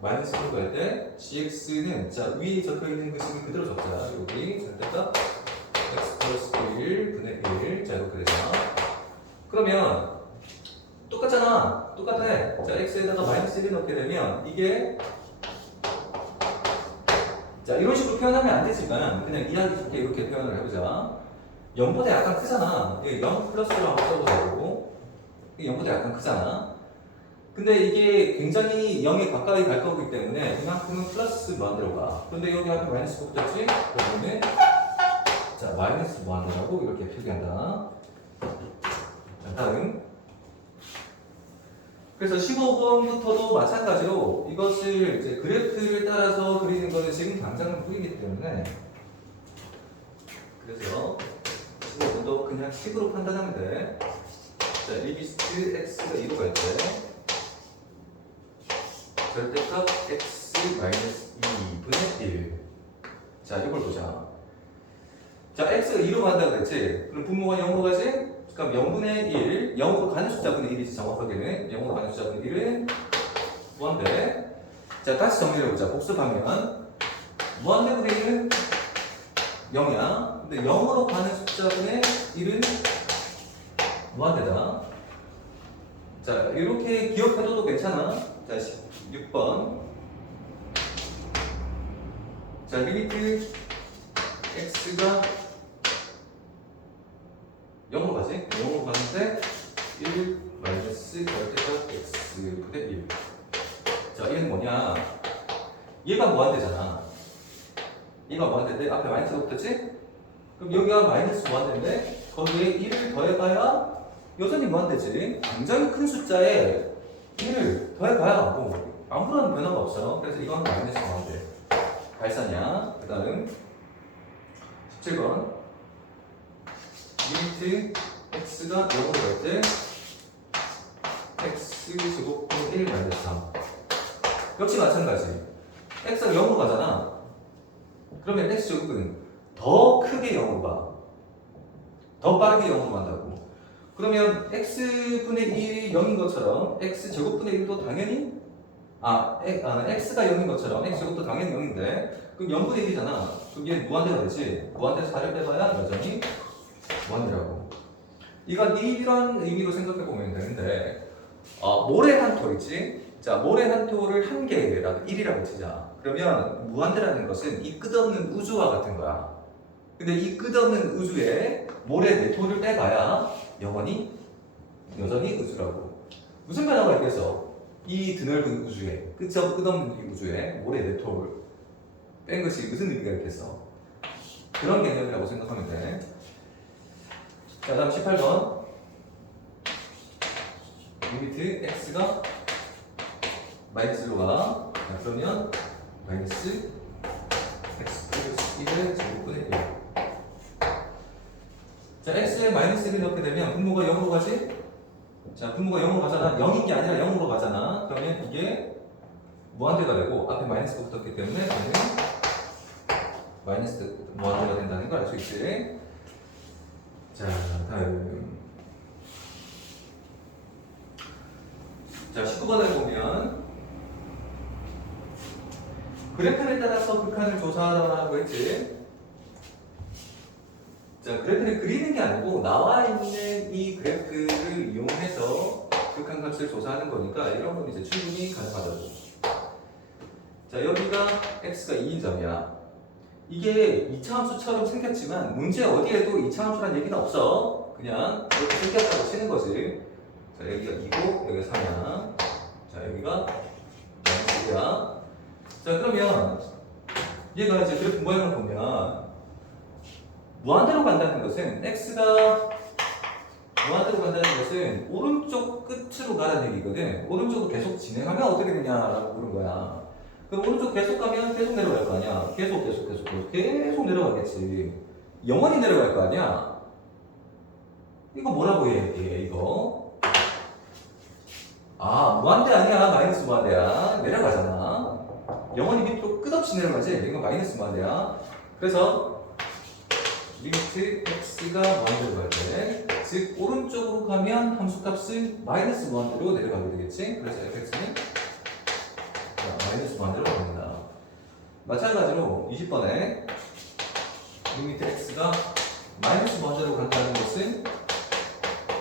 마이너스 1로 갈 때 gx는 자 위에 적혀있는 그 식을 그대로 적자. 여기 절대값 x 플러스 1 분의 1 자 이렇게 되잖아. 그러면 똑같잖아. 똑같아. 자 x에다가 마이너스 1을 넣게 되면 이게 자 이런 식으로 표현하면 안 되지만 그냥 이해하기 좋게 이렇게 표현을 해보자. 0보다 약간 크잖아. 이게 0 플러스로 한번 써보자고. 이게 0보다 약간 크잖아. 근데 이게 굉장히 0에 가까이 갈 거기 때문에 이만큼은 플러스 무한대로 가. 근데 여기 앞에 마이너스 붙었지? 그러면 자 마이너스 무한대라고 이렇게 표기한다. 자 다음. 그래서 15번부터도 마찬가지로 이것을 이제 그래프를 따라서 그리는 거는 지금 당장은 뿌리기 때문에 그래서 15번도 그냥 식으로 판단하면 돼. 자 리미트 x가 2로 갈 때 절대값 x 마이너스 2분의 1. 자, 이걸 보자. 자, x가 2로 간다고 그랬지? 그럼 분모가 0으로 가지? 그럼 0분의 1, 0으로 가는 숫자분의 1이지, 정확하게는. 0으로 가는 숫자분의 1은 무한대. 자, 다시 정리해보자. 복습하면 무한대분의 1은 0이야. 근데 0으로 가는 숫자분의 1은 무한대다. 자, 이렇게 기억해둬도 괜찮아. 자, 6번. 자, 리미트 x가 0으로 가지? 0으로 가는데 1 마이너스 뭐냐? 얘가 무한대잖아. 얘가 무한대인데 앞에 마이너스가 붙었지? 그럼 여기가 마이너스 무한대인데 거기에 1을 더해봐야 여전히 무한대지. 굉장히 큰 숫자에 1을 더해봐야 뭐 아무런 변화가 없어요. 그래서 이건 마이너스 무한대. 발산이야. 그 다음 17번 리미트 x가 0으로 갈 때 x 제곱분 1 마이너스 3 역시 마찬가지. x가 0으로 가잖아. 그러면 x 제곱은 더 크게 0으로 가. 더 빠르게 0으로 간다고. 그러면 x분의 1이 0인 것처럼 x 제곱분의 1도 당연히 x가 0인 것처럼 x 제곱도 당연히 0인데 그럼 0분의 1이잖아. 그게 무한대가 되지. 무한대에서 4를 빼봐야 여전히 무한대라고. 이건 이런 의미로 생각해 보면 되는데 모래 한 토 있지? 자, 모래 한 토를 한 개라도 1이라고 치자. 그러면 무한대라는 것은 이 끝없는 우주와 같은 거야. 근데 이 끝없는 우주에 모래 네 토를 빼가야 여전히 우주라고. 무슨 변화가 있겠어? 이 드넓은 우주에, 끝없는 이 우주에 모래 네 토를 뺀 것이 무슨 의미가 있겠어? 그런 개념이라고 생각하면 돼. 자, 다음 18번. 리미트 x가 마이너스로 가. 자, 그러면 마이너스 x 플러스 1의 제곱분의 1. 자, x에 마이너스 1을 넣게 되면 분모가 0으로 가지? 자, 분모가 0으로 가잖아. 0인 게 아니라 0으로 가잖아. 그러면 이게 무한대가 되고 앞에 마이너스가 붙었기 때문에 얘는 마이너스 무한대가 된다는 걸 알 수 있지. 자, 다음. 자, 19번을 보면 그래프를 따라서 극한을 조사하라고 했지. 자, 그래프를 그리는 게 아니고 나와 있는 이 그래프를 이용해서 극한값을 조사하는 거니까 이런 건 이제 충분히 가능하다고. 자, 여기가 x가 2인 점이야. 이게 2차 함수처럼 생겼지만 문제 어디에도 2차 함수란 얘기는 없어. 그냥 이렇게 생겼다고 치는 거지. 자, 여기가 2고 여기가 3이야. 자, 여기가 마이너스 1이야. 자, 그러면 얘가 이제 그래프 모양을 보면 무한대로 간다는 것은 x가 무한대로 간다는 것은 오른쪽 끝으로 가라는 얘기거든. 오른쪽으로 계속 진행하면 어떻게 되냐라고 물은 거야. 그럼 오른쪽 계속 가면 계속 내려갈 거 아니야. 계속 내려가겠지. 영원히 내려갈 거 아니야. 이거 뭐라고 얘기해 이거? 무한대 아니야. 마이너스 무한대야. 내려가잖아. 영원히 밑으로 끝없이 내려가지. 이거 마이너스 무한대야. 그래서 리미트 x가 무한대로 갈 때, 즉 오른쪽으로 가면 함수값은 마이너스 무한대로 내려가게 되겠지. 그래서 fx는 마이너스 무한대로 갑니다. 마찬가지로 20번에 리미트 x가 마이너스 무한대로 간다는 것은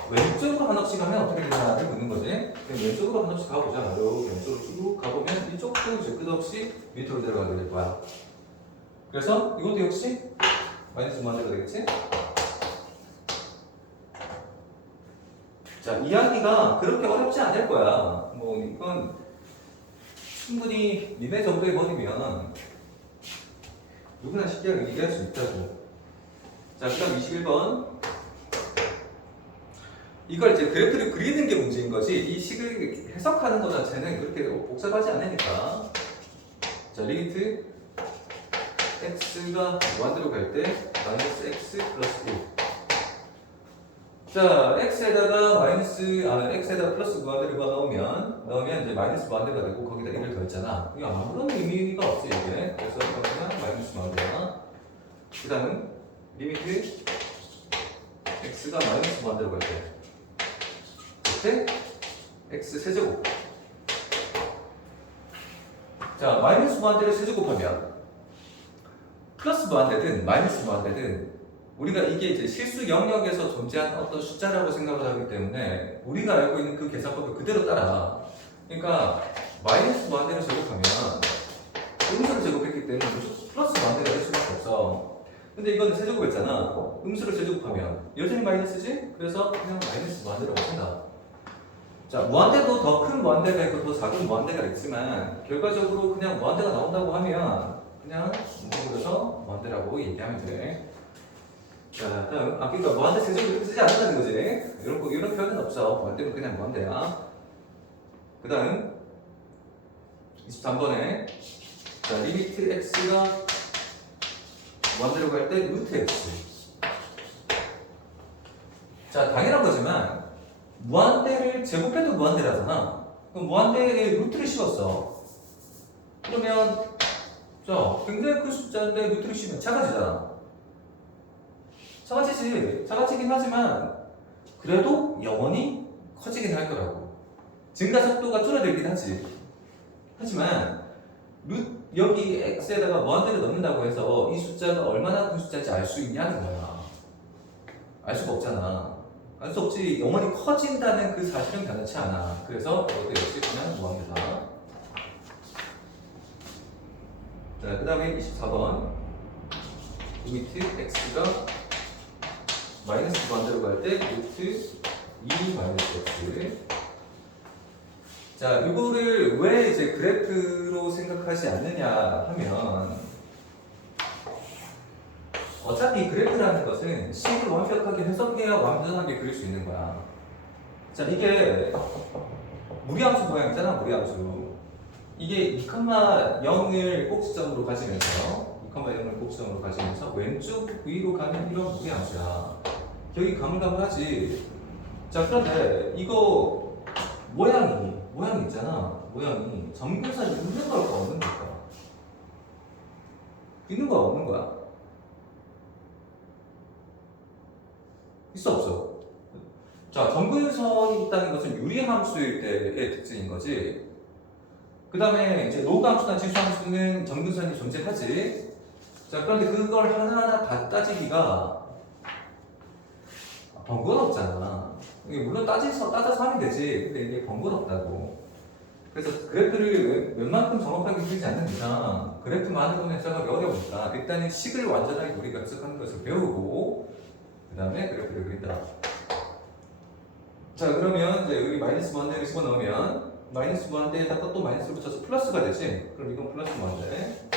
왼쪽으로 한 없씩 가면 어떻게 되나를 묻는 거지. 그럼 왼쪽으로 한 없씩 가보자. 왼쪽으로 쭉 가보면 이쪽도 이제 끝없이 밑으로 내려가게 될 거야. 그래서 이것도 역시 마이너스 무한대가 되겠지? 자, 이야기가 그렇게 어렵지 않을 거야. 뭐 이건 충분히 니네 정도에 버리면 누구나 쉽게 얘기할 수 있다고. 자, 그 다음 21번. 이걸 이제 그래프를 그리는 게 문제인 거지 이 식을 해석하는 것 자체는 그렇게 복잡하지 않으니까. 자, 리미트 x가 무한대로 갈 때 마이너스 x 플러스 1. 자, x에다가 플러스 무한대로가 넣으면 이제 마이너스 무한대가 되고 거기다 1을 더했잖아. 이거 아무런 의미가 없지 이게. 그래서 그냥 마이너스 무한대야. 그 다음 리미트 x가 마이너스 무한대로 갈 때 그때 x 세제곱. 자, 마이너스 무한대를 세제곱하면 플러스 무한대든 마이너스 무한대든 우리가 이게 이제 실수 영역에서 존재하는 어떤 숫자라고 생각을 하기 때문에 우리가 알고 있는 그 계산법을 그대로 따라. 그러니까 마이너스 무한대를 제곱하면 음수를 제곱했기 때문에 플러스 무한대가 될 수밖에 없어. 근데 이거는 세제곱했잖아. 음수를 제곱하면 여전히 마이너스지? 그래서 그냥 마이너스 무한대라고 한다. 자, 무한대도 더 큰 무한대가 있고 더 작은 무한대가 있지만 결과적으로 그냥 무한대가 나온다고 하면 그냥 그래서 무한대라고 얘기하면 돼. 자, 다음 그러니까 무한대 제조를 쓰지 않는다는 거지. 이런 표현은 없어. 무한대는 그냥 무한대야. 그 다음 23번에 자, 리미트 x가 무한대로 갈 때 루트 x. 자, 당연한 거지만 무한대를 제곱해도 무한대라잖아. 그럼 무한대에 루트를 씌웠어. 그러면 자, 굉장히 큰 숫자인데 루트를 씌우면 작아지잖아. 작아지긴 하지만 그래도 영원히 커지긴 할 거라고. 증가 속도가 줄어들긴 하지. 하지만 여기 x에다가 무한대를 넣는다고 해서 이 숫자가 얼마나 큰 숫자인지 알 수 있냐는 거야. 알 수가 없잖아. 알 수 없지. 영원히 커진다는 그 사실은 변하지 않아. 그래서 이것도 역시 그냥 무한대다. 자, 그 다음에 24번 리미트 x가 마이너스 무한대로 갈 때 루트 2 마이너스 x. 자, 이거를 왜 이제 그래프로 생각하지 않느냐 하면 어차피 그래프라는 것은 식을 완벽하게 해석해야 완전하게 그릴 수 있는 거야. 자, 이게 무리함수 모양이잖아, 무리함수. 이게 2,0을 꼭지점으로 가지면서 2,0을 꼭지점으로 가지면서 왼쪽 위로 가는 이런 무리함수야. 여기 가물가물하지. 자, 그런데 이거 모양이 있잖아. 모양이 점근선이 있는 걸까 없는 걸까? 있는 거야 없는 거야? 있어 없어? 자, 점근선이 있다는 것은 유리함수일 때의 특징인 거지. 그 다음에 이제 로그함수나 지수함수는 점근선이 존재하지. 자, 그런데 그걸 하나하나 다 따지기가 번거롭잖아. 이게 물론 따져서 하면 되지. 근데 이게 번거롭다고. 그래서 그래프를 웬만큼 정확하게 그리지 않는 이상 그래프만으로는 해석하기 어려우니까 일단은 식을 완전하게 우리가 해석하는 것을 배우고 그 다음에 그래프를 그린다. 자, 그러면 이제 여기 마이너스 무한대를 집어넣으면 마이너스 무한대에다가 또 마이너스를 붙여서 플러스가 되지. 그럼 이건 플러스 무한대.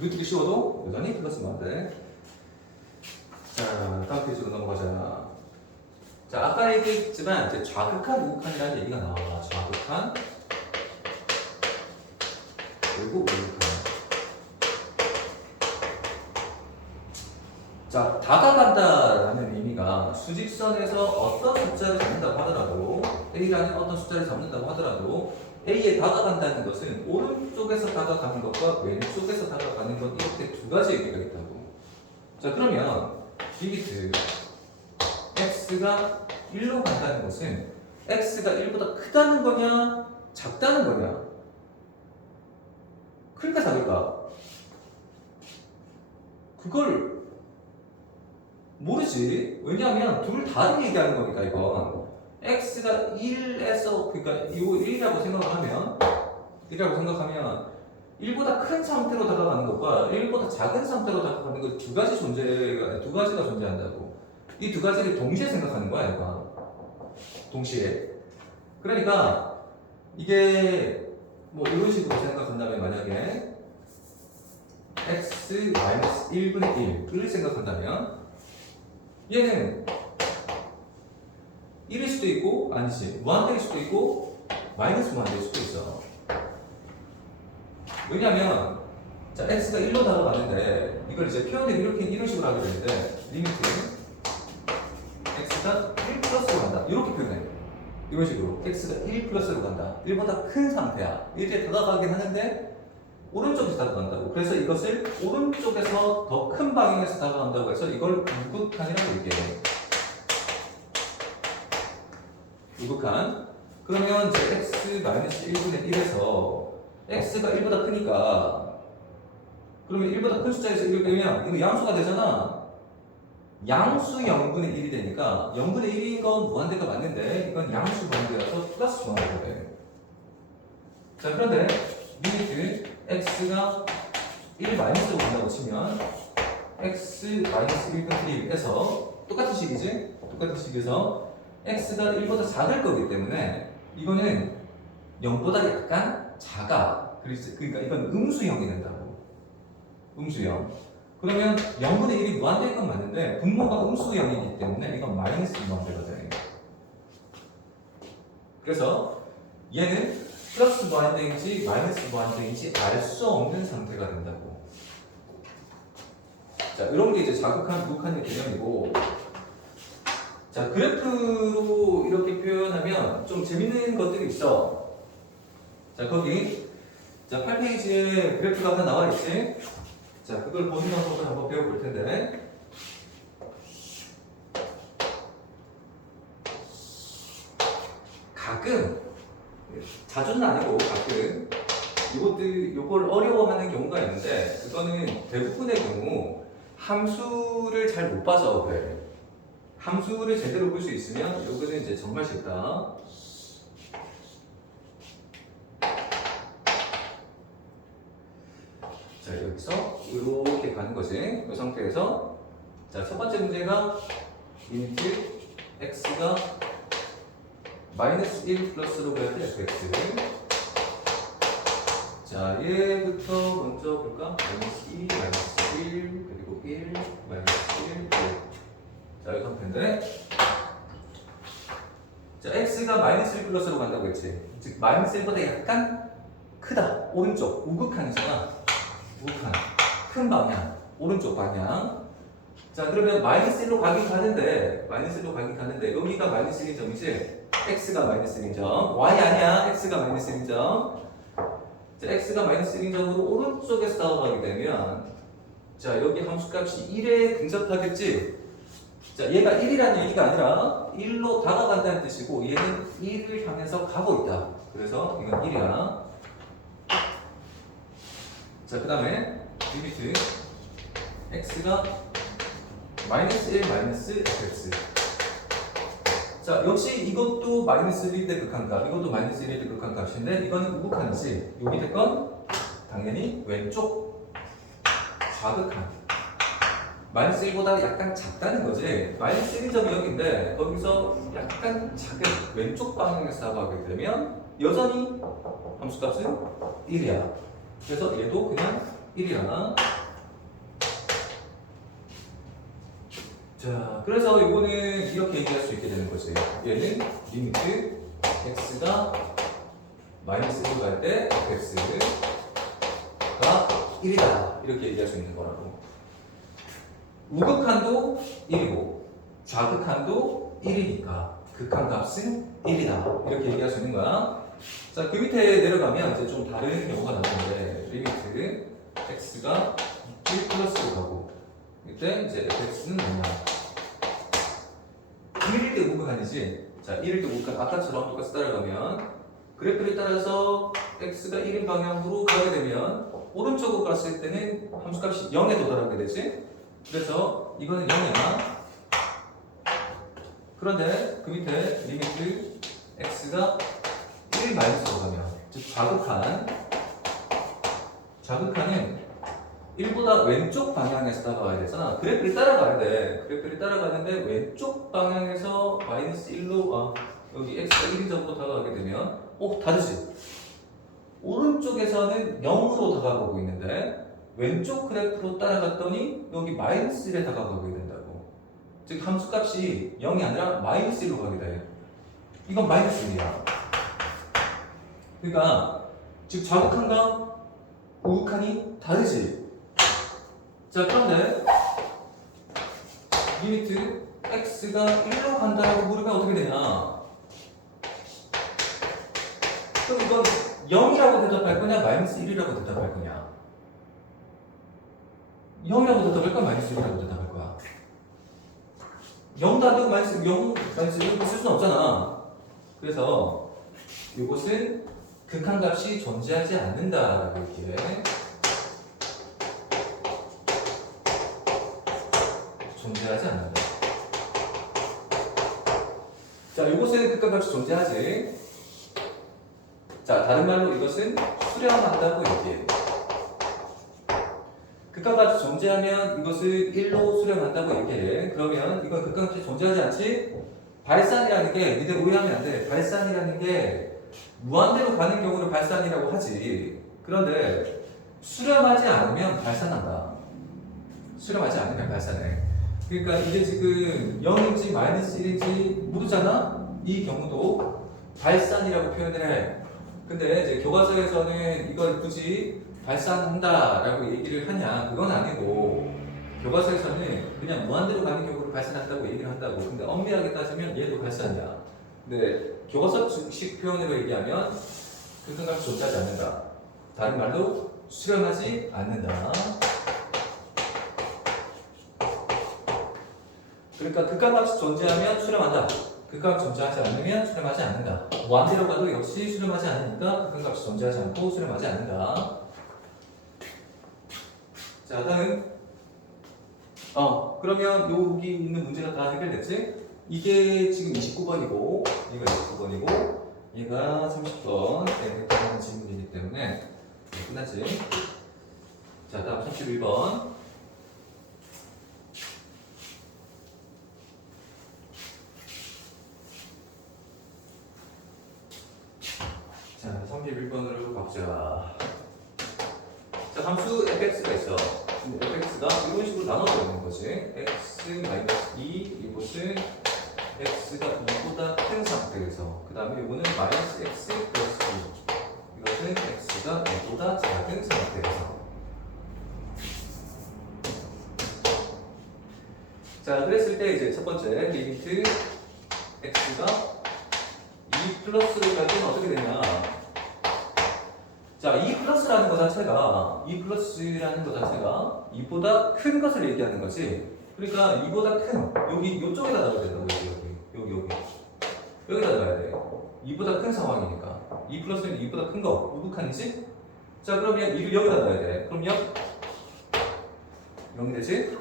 루트를 씌워도 여전히 플러스 무한대. 자, 다음 페이지로 넘어가자. 자, 아까 얘기했지만 이제 좌극한, 우극한이라는 얘기가 나와. 좌극한 그리고 우극한. 자, 다가간다라는 의미가 수직선에서 어떤 숫자를 잡는다고 하더라도 A라는 어떤 숫자를 잡는다고 하더라도 A에 다가간다는 것은 오른쪽에서 다가가는 것과 왼쪽에서 다가가는 것 이렇게 두 가지 의미가 있다고. 자, 그러면 리미트 x가 1로 간다는 것은 x가 1보다 크다는 거냐 작다는 거냐? 클까 작을까? 그걸 모르지. 왜냐하면 둘 다를 얘기하는 거니까 이건 x가 1에서 그러니까 이 1이라고 생각하면 1보다 큰 상태로 다가가는 것과 1보다 작은 상태로 다가가는 것 두 가지가 존재한다고. 이 두 가지를 동시에 생각하는 거야, 얘가. 동시에. 그러니까 이게 뭐 이런 식으로 생각한다면 만약에 x 1분의 1을 생각한다면 얘는 1일 수도 있고 아니지 무한대일 수도 있고 마이너스 무한대일 수도 있어. 왜냐면 자 x가 1로 다가가는데 이걸 이제 표현을 이런 식으로 하게 되는데 리미트 x가 1 플러스로 간다 이렇게 표현해. 이런 식으로 x가 1 플러스로 간다. 1보다 큰 상태야. 이제 다가가긴 하는데 오른쪽에서 다가간다고. 그래서 이것을 오른쪽에서 더 큰 방향에서 다가간다고 해서 이걸 우극한이라고 얘기해. 우극한. 그러면 이제 x-1분의 1에서 x가 1보다 크니까 그러면 1보다 큰 숫자에서 1을 빼면 이거 양수가 되잖아. 양수 0분의 1이 되니까 0분의 1인 건 무한대가 맞는데 이건 양수 무한대라서 플러스 무한대가 돼. 자, 그런데 리미트 x가 1 마이너스로 간다고 치면 x 마이너스 1분의 1에서 똑같은 식이지? 똑같은 식에서 x가 1보다 작을 거기 때문에 이거는 0보다 약간 작아. 그러니까 이건 음수형이 된다고. 음수형. 그러면 0분의 1이 무한대인 건 맞는데 분모가 음수형이기 때문에 이건 마이너스 무한대거든. 그래서 얘는 플러스 무한대인지 마이너스 무한대인지 알 수 없는 상태가 된다고. 자, 이런 게 이제 자극한, 무극한의 개념이고, 자, 그래프로 이렇게 표현하면 좀 재밌는 것들이 있어. 자, 거기, 자, 8페이지에 그래프가 하나 나와 있지? 자, 그걸 보는 방법을 한번 배워볼 텐데. 가끔, 자주는 아니고 가끔, 요걸 어려워하는 경우가 있는데, 그거는 대부분의 경우, 함수를 잘 못 봐서 그래. 함수를 제대로 볼 수 있으면 요거는 이제 정말 쉽다. 자, 여기서 이렇게 가는 거지. 이 상태에서 자, 첫 번째 문제가 리미트 x가 마이너스 1 플러스로 가야 돼 fx. 자, 얘부터 먼저 볼까? 마이너스 2, 마이너스 1, 그리고 1, 마이너스 1, 1. 자, 이 상태인데, 자, x가 마이너스 1 플러스로 간다고 했지. 즉, 마이너스 1보다 약간 크다. 오른쪽, 우극한이잖아. 우극한. 큰 방향. 오른쪽 방향. 자, 그러면 마이너스 1로 가긴 가는데, 여기가 마이너스 1인 점이지? x가 마이너스 1인 점. y 아니야. x가 마이너스 1인 점. 자, x가 마이너스 1인 점으로 오른쪽에서 다가가게 되면, 자, 여기 함수값이 1에 근접하겠지? 자, 얘가 1이라는 얘기가 아니라 1로 다가간다는 뜻이고, 얘는 1을 향해서 가고 있다. 그래서 이건 1이야. 자, 그 다음에 리미트 x가 마이너스 1 마이너스 fx. 자, 역시 이것도 마이너스 1대 극한값, 이것도 마이너스 1대 극한값인데 이거는 우극한이지. 요 밑에 건 당연히 왼쪽 좌극한. 마이너스 1보다 약간 작다는 거지. 마이너스 1이 점이 여기인데 거기서 약간 작은 왼쪽 방향에서 다가가게 되면 여전히 함수값은 1이야. 그래서 얘도 그냥 1이야. 자, 그래서 이거는 이렇게 얘기할 수 있게 되는 거지. 얘는 리미트 x가 마이너스 1로 갈 때 fx가 1이다. 이렇게 얘기할 수 있는 거라고. 우극한도 1이고 좌극한도 1이니까 극한값은 1이다. 이렇게 얘기할 수 있는 거야. 자, 그 밑에 내려가면 이제 좀 다른 경우가 나오는데 리미트 x가 1 플러스로 가고 이때 이제 fx는 뭐냐? 1일 때 우극한이지. 자, 1일 때 우극한 아까처럼 똑같이 따라가면 그래프를 따라서 x가 1인 방향으로 가게 되면 오른쪽으로 갔을 때는 함수값이 0에 도달하게 되지. 그래서 이거는 0이야. 그런데 그 밑에 리미트 x가 1 마이너스로 가면 즉 좌극한은 1보다 왼쪽 방향에서 다가가야 되잖아. 그래프를 따라가야 돼. 그래프를 따라가는데 왼쪽 방향에서 마이너스 1로 여기 x가 1인 점으로 다가가게 되면 다르지? 오른쪽에서는 0으로 다가가고 있는데 왼쪽 그래프로 따라갔더니 여기 마이너스 1에 다가가게 된다고. 즉 함수값이 0이 아니라 마이너스 1로 가게 돼. 이건 마이너스 1이야. 그러니까 즉 좌극한과 우극한이 다르지. 자, 그런데 리미트 x가 1로 간다라고 물으면 어떻게 되냐? 그럼 이건 0이라고 대답할 거냐 마이너스 1이라고 대답할 거냐? 0이라고 대답할 거야 마이너스 1이라고 대답할 거야? 0도 안 되고 마이너스 1을 쓸 수는 없잖아. 그래서 이것은 극한값이 존재하지 않는다라고 얘기해. 존재하지 않는다. 자, 이것은 극한값이 존재하지. 자, 다른 말로 이것은 수렴한다고 얘기해. 극한값이 존재하면 이것을 1로 수렴한다고 얘기해. 그러면 이건 극한값이 존재하지 않지? 발산이라는 게 니들 오해하면 안 돼. 발산이라는 게 무한대로 가는 경우를 발산이라고 하지. 그런데 수렴하지 않으면 발산한다. 수렴하지 않으면 발산해. 그러니까 이게 지금 0인지 마이너스 1인지 모르잖아? 이 경우도 발산이라고 표현을 해. 근데 이제 교과서에서는 이걸 굳이 발산한다라고 얘기를 하냐? 그건 아니고 교과서에서는 그냥 무한대로 가는 경우를 발산한다고 얘기를 한다고. 근데 엄밀하게 따지면 얘도 발산이야. 근데 교과서식 표현으로 얘기하면 극한값이 존재하지 않는다. 다른 말로 수렴하지 않는다. 그러니까 극한값이 존재하면 수렴한다. 극한값이 존재하지 않으면 수렴하지 않는다. 무한대로 가도 역시 수렴하지 않으니까 극한값이 존재하지 않고 수렴하지 않는다. 자, 다음. 그러면 여기 있는 문제가 다 해결됐지? 이게 지금 29번이고, 얘가 29번이고, 얘가 30번. 대표하는 질문이기 때문에 끝났지? 자, 다음 31번. 자, 31번으로 가보자. 자, 함수 fx가 있어. 근데 fx가 이런 식으로 나눠져 있는 거지. x-2, 이것은 x가 2보다 큰 상태에서, 그 다음에 이거는 마이너스 x 플러스 2, 이것은 x가 2보다 작은 상태에서. 자, 그랬을 때 이제 첫 번째 리미트 x가 2 플러스로 갈 때는 어떻게 되냐? 자, 2 플러스라는 것 자체가 2 플러스라는 것 자체가 2보다 큰 것을 얘기하는 거지. 그러니까 2보다 큰 여기 이쪽에다 넣어야 된다고. 여기 여기다 넣어야 돼. 2보다 큰 상황이니까 2 플러스는 2보다 큰 거 우극한이지? 자, 그러면 2를 여기다 넣어야 돼. 그럼 0이 되지?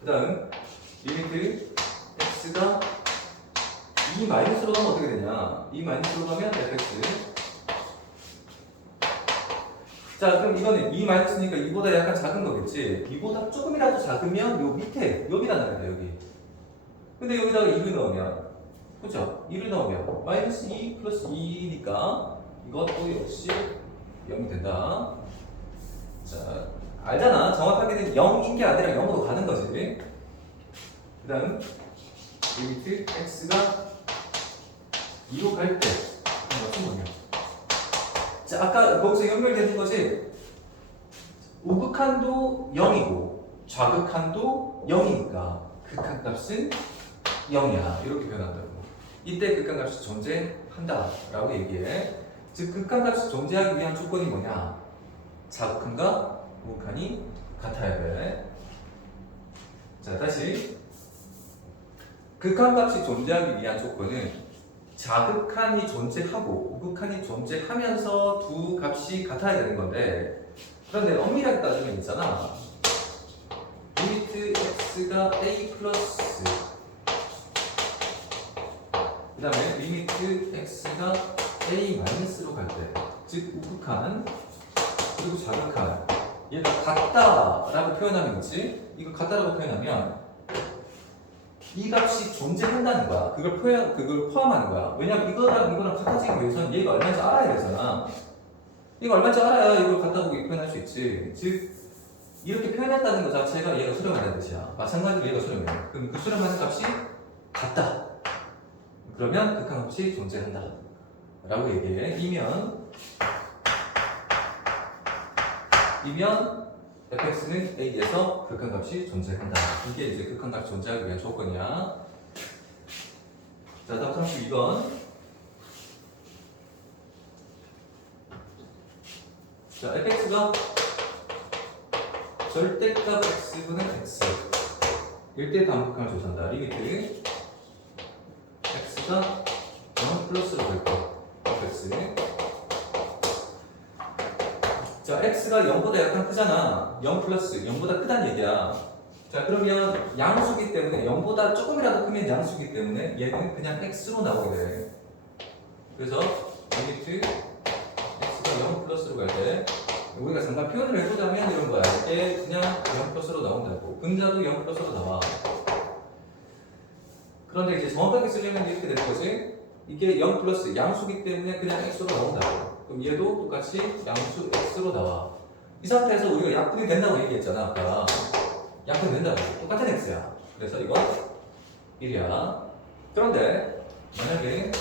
그 다음 리미트 x가 2 마이너스로 가면 어떻게 되냐? 2 마이너스로 가면 fx. 자, 그럼 이거는 2 마이너스니까 2보다 약간 작은 거겠지? 2보다 조금이라도 작으면 요 밑에 여기다 넣어야 돼, 여기. 근데 여기다가 2를 넣으면, 그죠? 2를 넣으면 마이너스 2 플러스 2니까 이것도 역시 0이 된다. 자, 알잖아. 정확하게는 0인 게 아니라 0으로 가는 거지. 그 다음 리미트 x가 2로 갈 때 이것은 뭐냐? 자, 아까 거기서 연결되는 거지. 우극한도 0이고 좌극한도 0이니까 극한값은 0이야. 이렇게 표현한다고. 이때 극한값이 존재한다 라고 얘기해. 즉 극한값이 존재하기 위한 조건이 뭐냐? 좌극한과 우극한이 같아야 돼. 자, 다시 극한값이 존재하기 위한 조건은 자극한이 존재하고 우극한이 존재하면서 두 값이 같아야 되는 건데, 그런데 엄밀하게 따지면 있잖아. 리미트 x가 a 플러스, 그 다음에 리미트 x가 a 마이너스로 갈 때, 즉 우극한 그리고 자극한 얘가 같다라고 표현하면 있지. 이거 같다라고 표현하면 이 값이 존재한다는 거야. 그걸 포함하는 거야. 왜냐면 이거랑 같아지기 위해서는 얘가 얼마인지 알아야 되잖아. 이거 얼마인지 알아야 이걸 같다고 표현할 수 있지. 즉, 이렇게 표현했다는 것 자체가 얘가 수렴하는 뜻이야. 마찬가지로 얘가 수렴해. 그럼 그 수렴하는 값이 같다. 그러면 극한값이 존재한다. 라고 얘기해. 이면 fx는 a에서 극한값이 존재한다. 이게 이제 극한값이 존재하기 위한 조건이야. 자, 다음 32번. 자, fx가 절대값 x분의 x. 일대 다음극한을 조사한다. 리미트 x가 0 플러스로 될 거. fx. 자, x가 0보다 약간 크잖아. 0 플러스 0보다 크다는 얘기야. 자, 그러면 양수기 때문에 0보다 조금이라도 크면 양수기 때문에 얘는 그냥 x로 나오게 돼. 그래서 리미트 x가 0 플러스로 갈 때 우리가 잠깐 표현을 해보자면 이런 거야. 이게 그냥 0 플러스로 나온다고. 분자도 0 플러스로 나와. 그런데 이제 정확하게 쓰려면 이렇게 되는 거지. 이게 0 플러스 양수기 때문에 그냥 x로 나온다고. 그럼 얘도 똑같이 양수 x로 나와. 이 상태에서 우리가 약분이 된다고 얘기했잖아. 아까. 약분이 된다고. 똑같은 x야. 그래서 이건 1이야. 그런데 만약에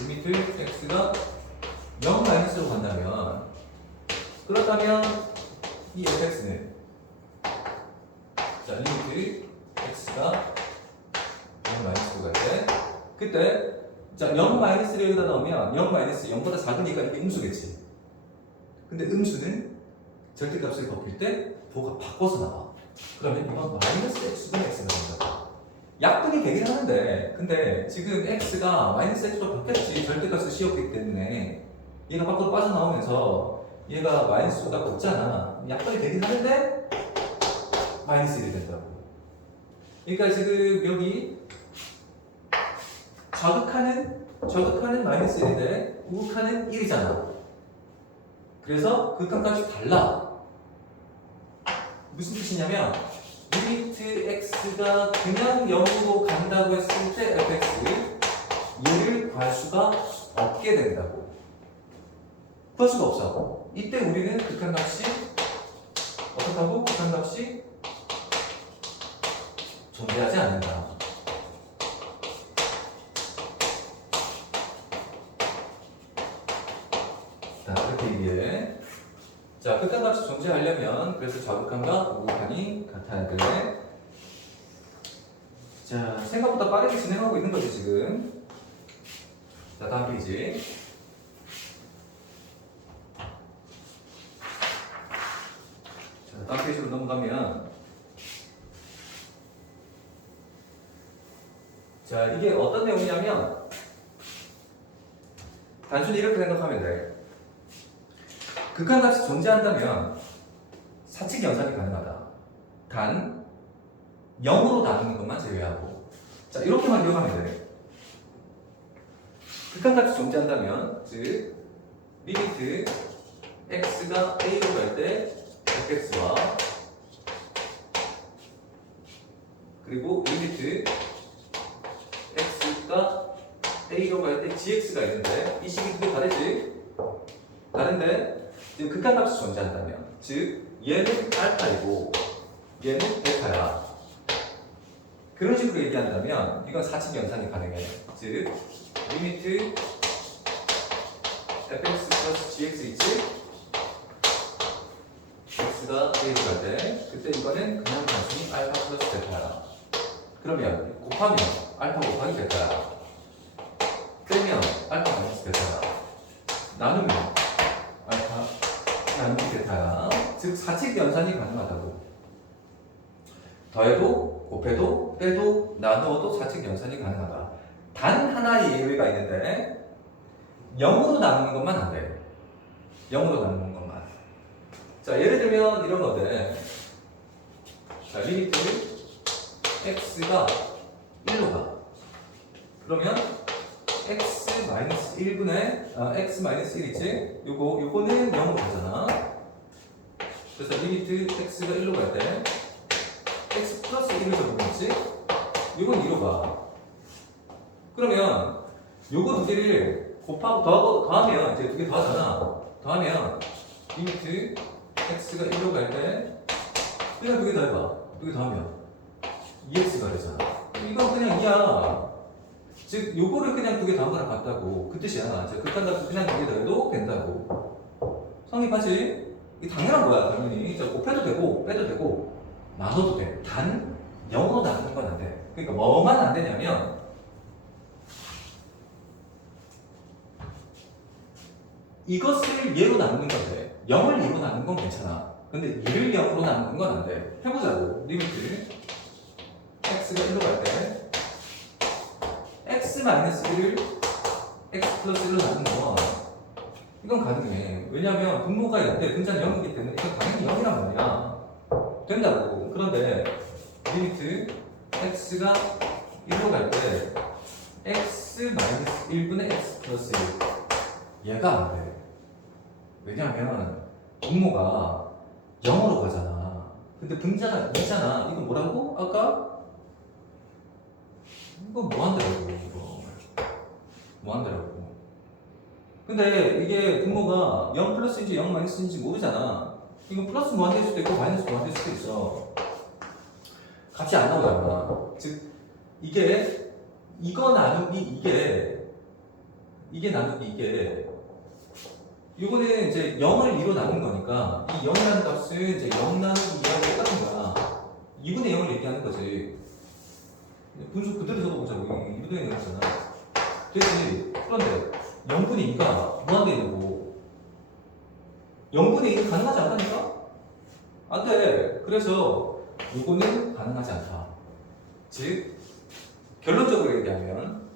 리미트 x가 0 마이너스로 간다면, 그렇다면 이 fx는, 자, 리미트 x가 0 마이너스로 갈 때, 그때 자, 0 마이너스를 여기다 넣으면 0 마이너스 0보다 작으니까 이게 음수겠지. 근데 음수는 절대값을 곱힐 때 도가 바꿔서 나와. 그러면 이건 마이너스 x분 x가 된다. 약분이 되긴 하는데, 근데 지금 x가 마이너스 x로 바뀌었지. 절대값을 씌웠기 때문에 얘가 밖으로 빠져나오면서 얘가 마이너스가 없잖아. 약분이 되긴 하는데 마이너스 1이 된다고. 그러니까 지금 여기 저극하는 마이너스 1인데 우극하는 1이잖아. 그래서 극한값이 달라. 무슨 뜻이냐면 리미트 x가 그냥 0으로 간다고 했을 때 fx 얘를 구할 수가 없게 된다고. 구할 수가 없어. 이때 우리는 극한값이 어떻다고? 극한값이 존재하지 않는다. 자, 이렇게 얘기해. 자, 극한값이 존재하려면 그래서 좌극한과 우극한이 같아야 돼. 자, 생각보다 빠르게 진행하고 있는 거지 지금. 자, 다음 페이지. 자, 다음 페이지로 넘어가면, 자, 이게 어떤 내용이냐면 단순히 이렇게 생각하면 돼. 극한값이 존재한다면 사칙 연산이 가능하다. 단 0으로 나누는 것만 제외하고. 자, 이렇게만 기억하면 돼. 극한값이 존재한다면, 즉 리미트 x가 a로 갈 때 fx와 그리고 리미트 x가 a로 갈 때 gx가 있는데 이 식이 두 개 다르지? 다른데 지금 극한값이 존재한다면, 즉 얘는 알파이고 얘는 베타야. 그런 식으로 얘기한다면 이건 사칙 연산이 가능해. 즉 리미트 fx 플러스 gx 있지? x가 a로 갈 때 그때 이거는 그냥 단순히 알파 플러스 베타야. 그러면 곱하면 알파 곱하기 베타야. 빼면 알파 마이너스 베타야. 나누면 알파 나누기 베타야. 즉 사칙 연산이 가능하다고. 더해도 곱해도 빼도 나누어도 사칙 연산이 가능하다. 단 하나의 예외가 있는데 0으로 나누는 것만 안 돼. 0으로 나누는 것만. 자, 예를 들면 이런 건데, 자, 리미트 x가 1로 가. 그러면 x 마이너스 1분의 x 마이너스 1이지? 요거는 0으로 가잖아. 그래서 리미트 x가 1로 갈 때 x 플러스 1을 적용했지? 요건 2로 가. 그러면 요거 두 개를 곱하고 더하면 이제 두 개 더하잖아. 더하면 리미트 x가 1로 갈 때 그냥 두 개 더해봐. 두 개 더하면 2x가 되잖아. 이건 그냥 2야. 즉 요거를 그냥 두 개 더한 거랑 같다고. 그 뜻이야. 즉 극한값을 그냥 두 개 더해도 된다고. 성립하지? 이게 당연한 거야. 당연히. 자, 곱해도 되고 빼도 되고 나눠도 돼. 단 0으로 나누는 건 안 돼. 그러니까 뭐만 안 되냐면 이것을 얘로 나누는 건 돼. 0을 2로 나누는 건 괜찮아. 근데 2를 0으로 나누는 건 안 돼. 해보자고. 리미트 x가 1로 갈 때 x 마이너스 1을 x 플러스 1로 나누는 건 이건 가능해. 왜냐하면 분모가 0대 분자는 0이기 때문에 이건 당연히 0이란 말이야. 된다고. 그런데 리미트 x가 1로 갈 때 x 마이너스 1분의 x 플러스 1 얘가 안 돼. 왜냐하면 분모가 0으로 가잖아. 근데 분자가 2잖아. 이거 뭐라고? 아까 이거 뭐 한다고 이거 뭐 한다고. 근데 이게 분모가 0 플러스인지 0 마이너스인지 모르잖아. 이거 플러스 무한대일 수도 있고 마이너스 무한대일 수도 있어. 값이 안 나오잖아. 즉 이게 이거 나누기 이게 나누기 이게 이거는 이제 0을 2로 나눈 거니까 이 0이라는 값은 이제 0 나누기 2하고 똑같은 거야. 2분의 0을 얘기하는 거지. 분수 그대로 적어보자고. 2분의 0이 나왔잖아. 됐지? 그런데 0분의 2가 무한대에 되고 0분의 2는 가능하지 않다니까? 안 돼. 그래서 이거는 가능하지 않다. 즉 결론적으로 얘기하면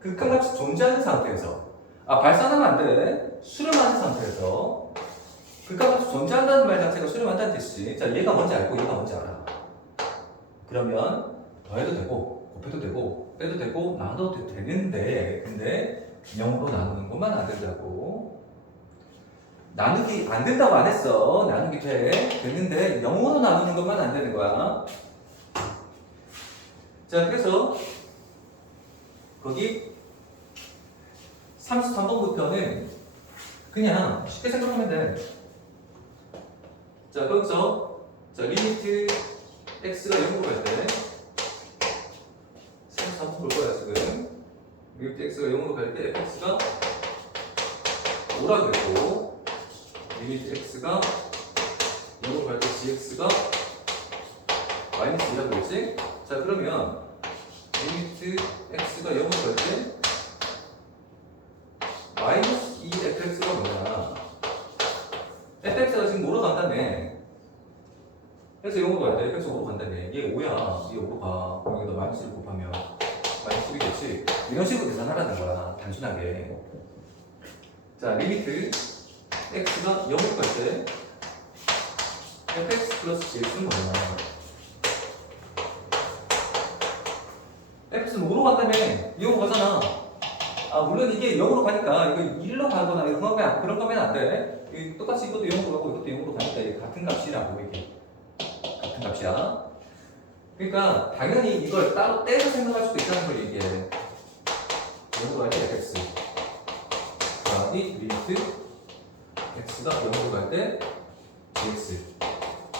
극한값이 존재하는 상태에서 발산하면 안 돼. 수렴하는 상태에서 극한값이 존재한다는 말 자체가 수렴한다는 뜻이지. 자, 얘가 뭔지 알고 얘가 뭔지 알아. 그러면 더해도 되고 곱해도 되고 빼도 되고 나눠도 되는데 근데 0으로 나누는 것만 안 된다고. 나누기 안 된다고 안 했어. 나누기 되는데 0으로 나누는 것만 안 되는 거야. 자, 그래서 거기 33번부터는 그냥 쉽게 생각하면 돼. 자, 거기서 자, 리미트 x가 0으로 갈 때 33번 볼 거야 지금. 리미트 x가 0으로 갈 때 fx가 5라고 했고 리미트 x가 0으로 갈 때 gx가 마이너스 2라고 했지? 자, 그러면 리미트 x가 0으로 갈 때 마이너스 2 fx가 뭐냐? fx가 지금 5로 간다며. 그래서 0으로 갈 때 fx가 5로 간다며. 얘 5야. 얘 5로 가. 그럼 여기다 마이너스 1 곱하면 마이너스 1이겠지? 이런 식으로 계산하라는 거야. 단순하게. 자, 리미트 x가 0으로 갈 때 fx 플러스 gx는 뭐냐? fx는 5로 간다며. 2로 가잖아. 물론 이게 0으로 가니까 이거 1로 가거나 그런 거면 안 돼. 똑같이 이것도 0으로 가고 이것도 0으로 가니까 이게 같은 값이라고 이게. 같은 값이야. 그러니까 당연히 이걸 따로 떼서 생각할 수도 있다는 걸 얘기해. 0으로 갈 때 fx 더하기 리미트 x가 0으로 갈 때 dx.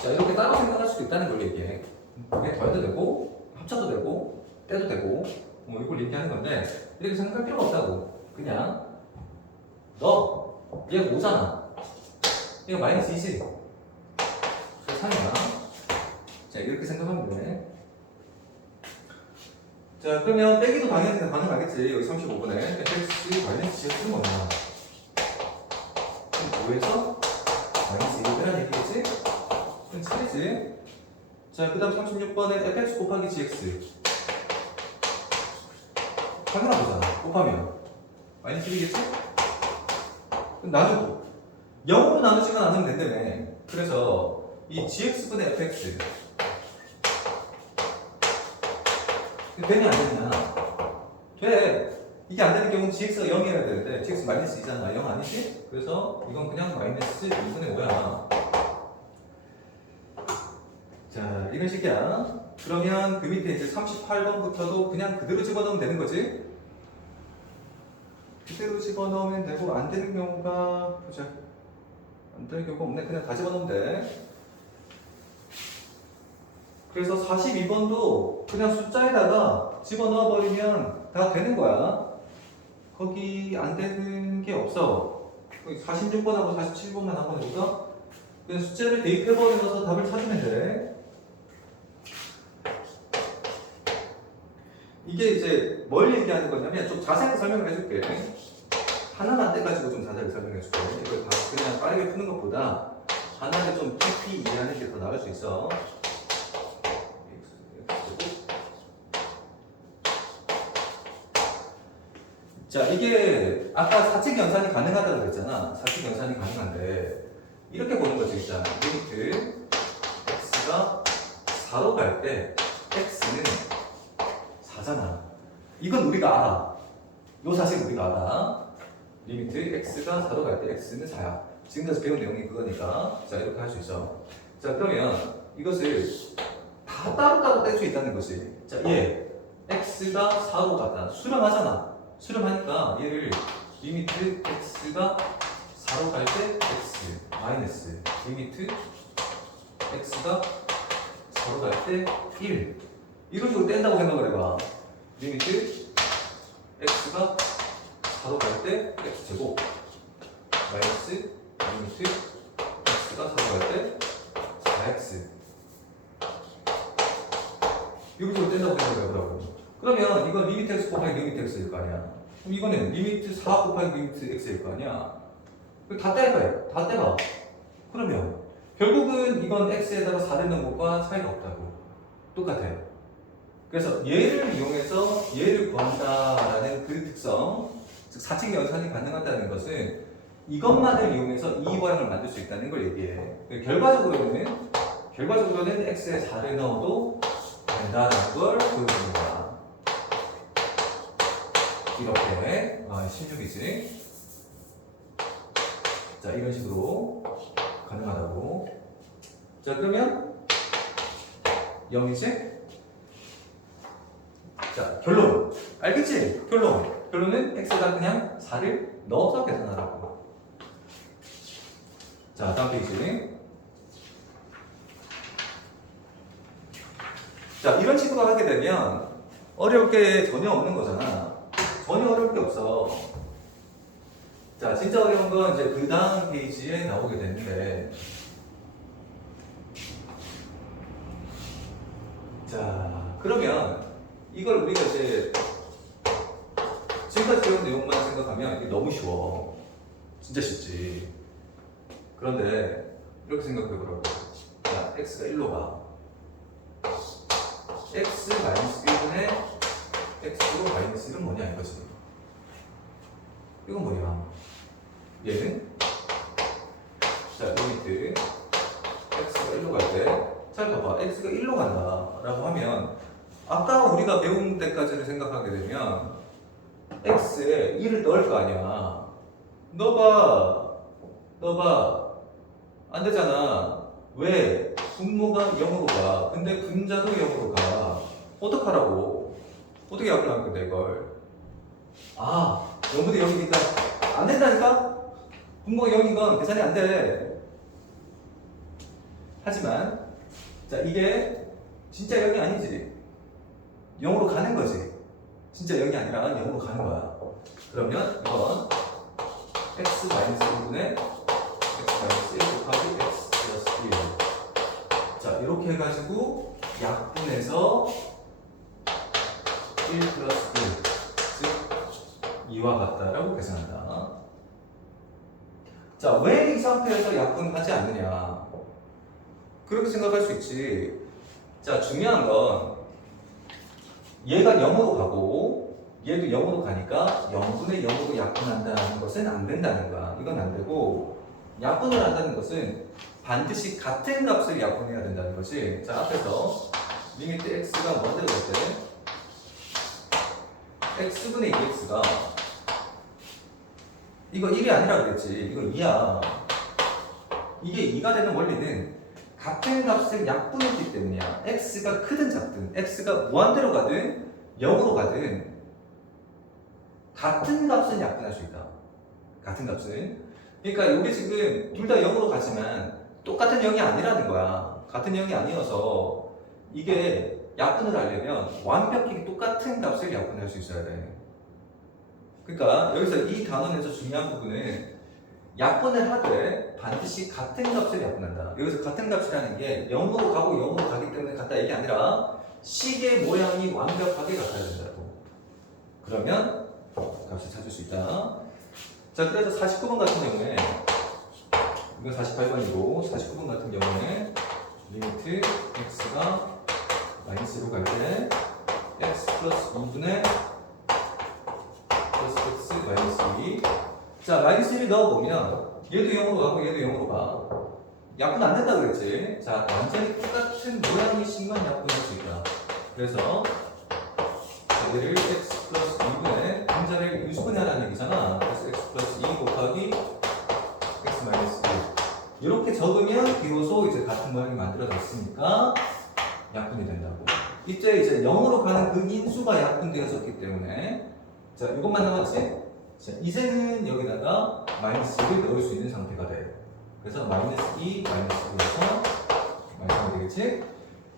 자, 이렇게 따로 생각할 수도 있다는 걸 얘기해. 그게 더해도 되고 합쳐도 되고 떼도 되고 이걸 얘기하는 건데 이렇게 생각할 필요가 없다고. 그냥 얘가 5잖아. 얘가 마이너스 2지. 그래서 3이야. 자, 이렇게 생각하면 돼. 자, 그러면 빼기도 당연히 가능하겠지. 여기 35분에 fx 마이너스 gx는 뭐냐? 5에서 마이너스 2를 빼라는 얘기겠지? 그럼 7이지. 자, 그 다음 36번에 fx 곱하기 gx 당연하잖아. 곱하면 마이너스 1이겠지? 그럼 나누고 0으로 나누지만 않으면 된다며. 그래서 이 gx분의 fx 되냐 안 되냐? 돼. 이게 안 되는 경우는 gx가 0이어야 되는데 gx 마이너스 2잖아. 0 아니지? 그래서 이건 그냥 마이너스 2분의 5야. 자, 이런 식이야. 그러면 그 밑에 이제 38번부터도 그냥 그대로 집어넣으면 되는 거지? 그대로 집어넣으면 되고 안 되는 경우가 보자. 안 되는 경우가 없네. 그냥 다 집어넣으면 돼. 그래서 42번도 그냥 숫자에다가 집어넣어 버리면 다 되는 거야. 거기 안 되는 게 없어. 46번하고 47번만 한번 해볼까? 그냥 숫자를 대입해 버려서 답을 찾으면 돼. 이게 이제 뭘 얘기하는 거냐면 좀 자세하게 설명을 해줄게. 하나만 떼가지고 좀 자세하게 설명해줄게. 이걸 다 그냥 빠르게 푸는 것보다 하나를 좀 깊이 이해하는 게 더 나을 수 있어. 자, 이게 아까 사칙 연산이 가능하다고 그랬잖아. 사칙 연산이 가능한데 이렇게 보는 거지. 일단 리미트 x가 4로 갈 때 x는 4잖아. 이건 우리가 알아. 요 사실 우리가 알아. 리미트 x가 4로 갈 때 x는 4야. 지금까지 배운 내용이 그거니까. 자, 이렇게 할 수 있어. 자, 그러면 이것을 다 따로따로 뗄 수 있다는 것이. 자, 얘 x가 4로 갔다. 수렴하잖아. 수렴하니까 얘를 리미트 x가 4로 갈 때 x 마이너스 리미트 x가 4로 갈 때 1 이런 식으로 뗀다고 생각을 해봐. 리미트 x가 4로 갈 때 x제곱 마이너스 리미트 x가 4로 갈 때 4x 이런 식으로 뗀다고 생각을 해보라고. 그러면 이건 리미트 x 곱하기 리미트 x일 거 아니야. 그럼 이거는 리미트 4 곱하기 리미트 x일 거 아니야. 다 떼봐요. 다 떼봐. 그러면 결국은 이건 x에다가 4 넣는 것과 차이가 없다고. 똑같아요. 그래서 얘를 이용해서 얘를 구한다라는 그 특성, 즉 사칙 연산이 가능하다는 것은 이것만을 이용해서 이 모양을 만들 수 있다는 걸 얘기해. 결과적으로는 x에 4를 넣어도 된다는 걸 보여주는 거야. 이렇게 16이지. 자, 이런 식으로 가능하다고. 자, 그러면 0이지? 자, 결론. 알겠지? 결론은 x에다 그냥 4를 넣어서 계산하라고. 자, 다음 페이지. 자, 이런 식으로 하게 되면 어려울 게 전혀 없는 거잖아. 전혀 어려울 게 없어. 자, 진짜 어려운 건 이제 그 다음 페이지에 나오게 되는데, 자, 그러면 이걸 우리가 이제 지금까지 배운 내용만 생각하면 이게 너무 쉬워. 진짜 쉽지. 그런데 이렇게 생각해보라고. 자, x가 1로 가. x 마이너스 1분의 x로 마이너스 1은 뭐냐 이거지. 이건 뭐냐? 얘는 자, 리미트 x가 1로 갈 때, 잘 봐봐. x가 1로 간다라고 하면 아까 우리가 배운 때까지를 생각하게 되면 x에 1을 넣을 거 아니야. 넣어봐. 안 되잖아. 왜? 분모가 0으로 가. 근데 분자도 0으로 가. 어떡하라고? 어떻게 약을 한 건데 이걸? 0분의 0이니까 안 된다니까? 분모가 0인 건 계산이 안 돼. 하지만 자, 이게 진짜 0이 아니지. 0으로 가는 거지. 진짜 0이 아니라 0으로 가는 거야. 그러면 이건 x 마이너스 1분의 x 마이너스 1 곱하기 x 플러스 1. 자, 이렇게 해가지고 약분해서 1 플러스 1, 즉 2와 같다라고 계산한다. 자, 왜 이 상태에서 약분하지 않느냐? 그렇게 생각할 수 있지. 자, 중요한 건 얘가 0으로 가고 얘도 0으로 가니까 0분의 0으로 약분한다는 것은 안 된다는 거야. 이건 안 되고, 약분을 한다는 것은 반드시 같은 값을 약분해야 된다는 거지. 자, 앞에서 리미트 x가 뭐가 들어갈 때 x분의 2x가 이거 1이 아니라 그랬지. 이거 2야. 이게 2가 되는 원리는 같은 값을 약분했기 때문이야. x가 크든 작든, x가 무한대로 가든 0으로 가든 같은 값은 약분할 수 있다. 같은 값은. 그러니까 우리 지금 둘 다 0으로 가지만 똑같은 0이 아니라는 거야. 같은 0이 아니어서 이게 약분을 하려면 완벽히 똑같은 값을 약분할 수 있어야 돼. 그러니까 여기서 이 단원에서 중요한 부분은 약분을 하되 반드시 같은 값을 약분한다. 여기서 같은 값이라는 게 0으로 가고 0으로 가기 때문에 같다 이게 아니라 식의 모양이 완벽하게 같아야 된다고. 그러면 값을 찾을 수 있다. 자, 그래서 49번 같은 경우에, 이건 48번이고 49번 같은 경우에 리미트 x가 마이너스로 갈 때 x 플러스 2분의 플러스 x 마이너스 2. 자, 마이너스 1을 넣어보면 얘도 0으로 가고 얘도 0으로 가. 약분 안 된다 그랬지? 자, 완전히 똑같은 모양의 식만 약분할 수 있다. 그래서 얘를 x 플러스 2분의 분자를 유수분해하라는 얘기잖아. 그래서 x 플러스 2 곱하기 x 마이너스 1. 이렇게 적으면 비로소 이제 같은 모양이 만들어졌으니까 약분이 된다고. 이때 이제 0으로 가는 그 인수가 약분되었었기 때문에 자 이것만 남았지? 자 이제는 여기다가 마이너스 2를 넣을 수 있는 상태가 돼. 그래서 마이너스 2, 마이너스 2에서 마이너스 되겠지?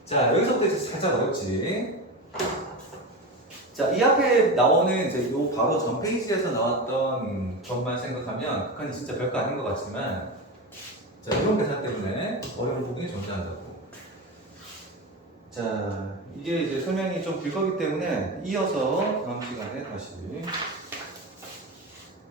자 여기서부터 이제 살짝 어렵지. 자, 이 앞에 나오는 이제 요 바로 전 페이지에서 나왔던 것만 생각하면 그건 진짜 별거 아닌 것 같지만 자, 이런 계산 때문에 어려운 부분이 존재한다고. 자, 이게 이제 설명이 좀 길 거기 때문에 이어서 다음 시간에 다시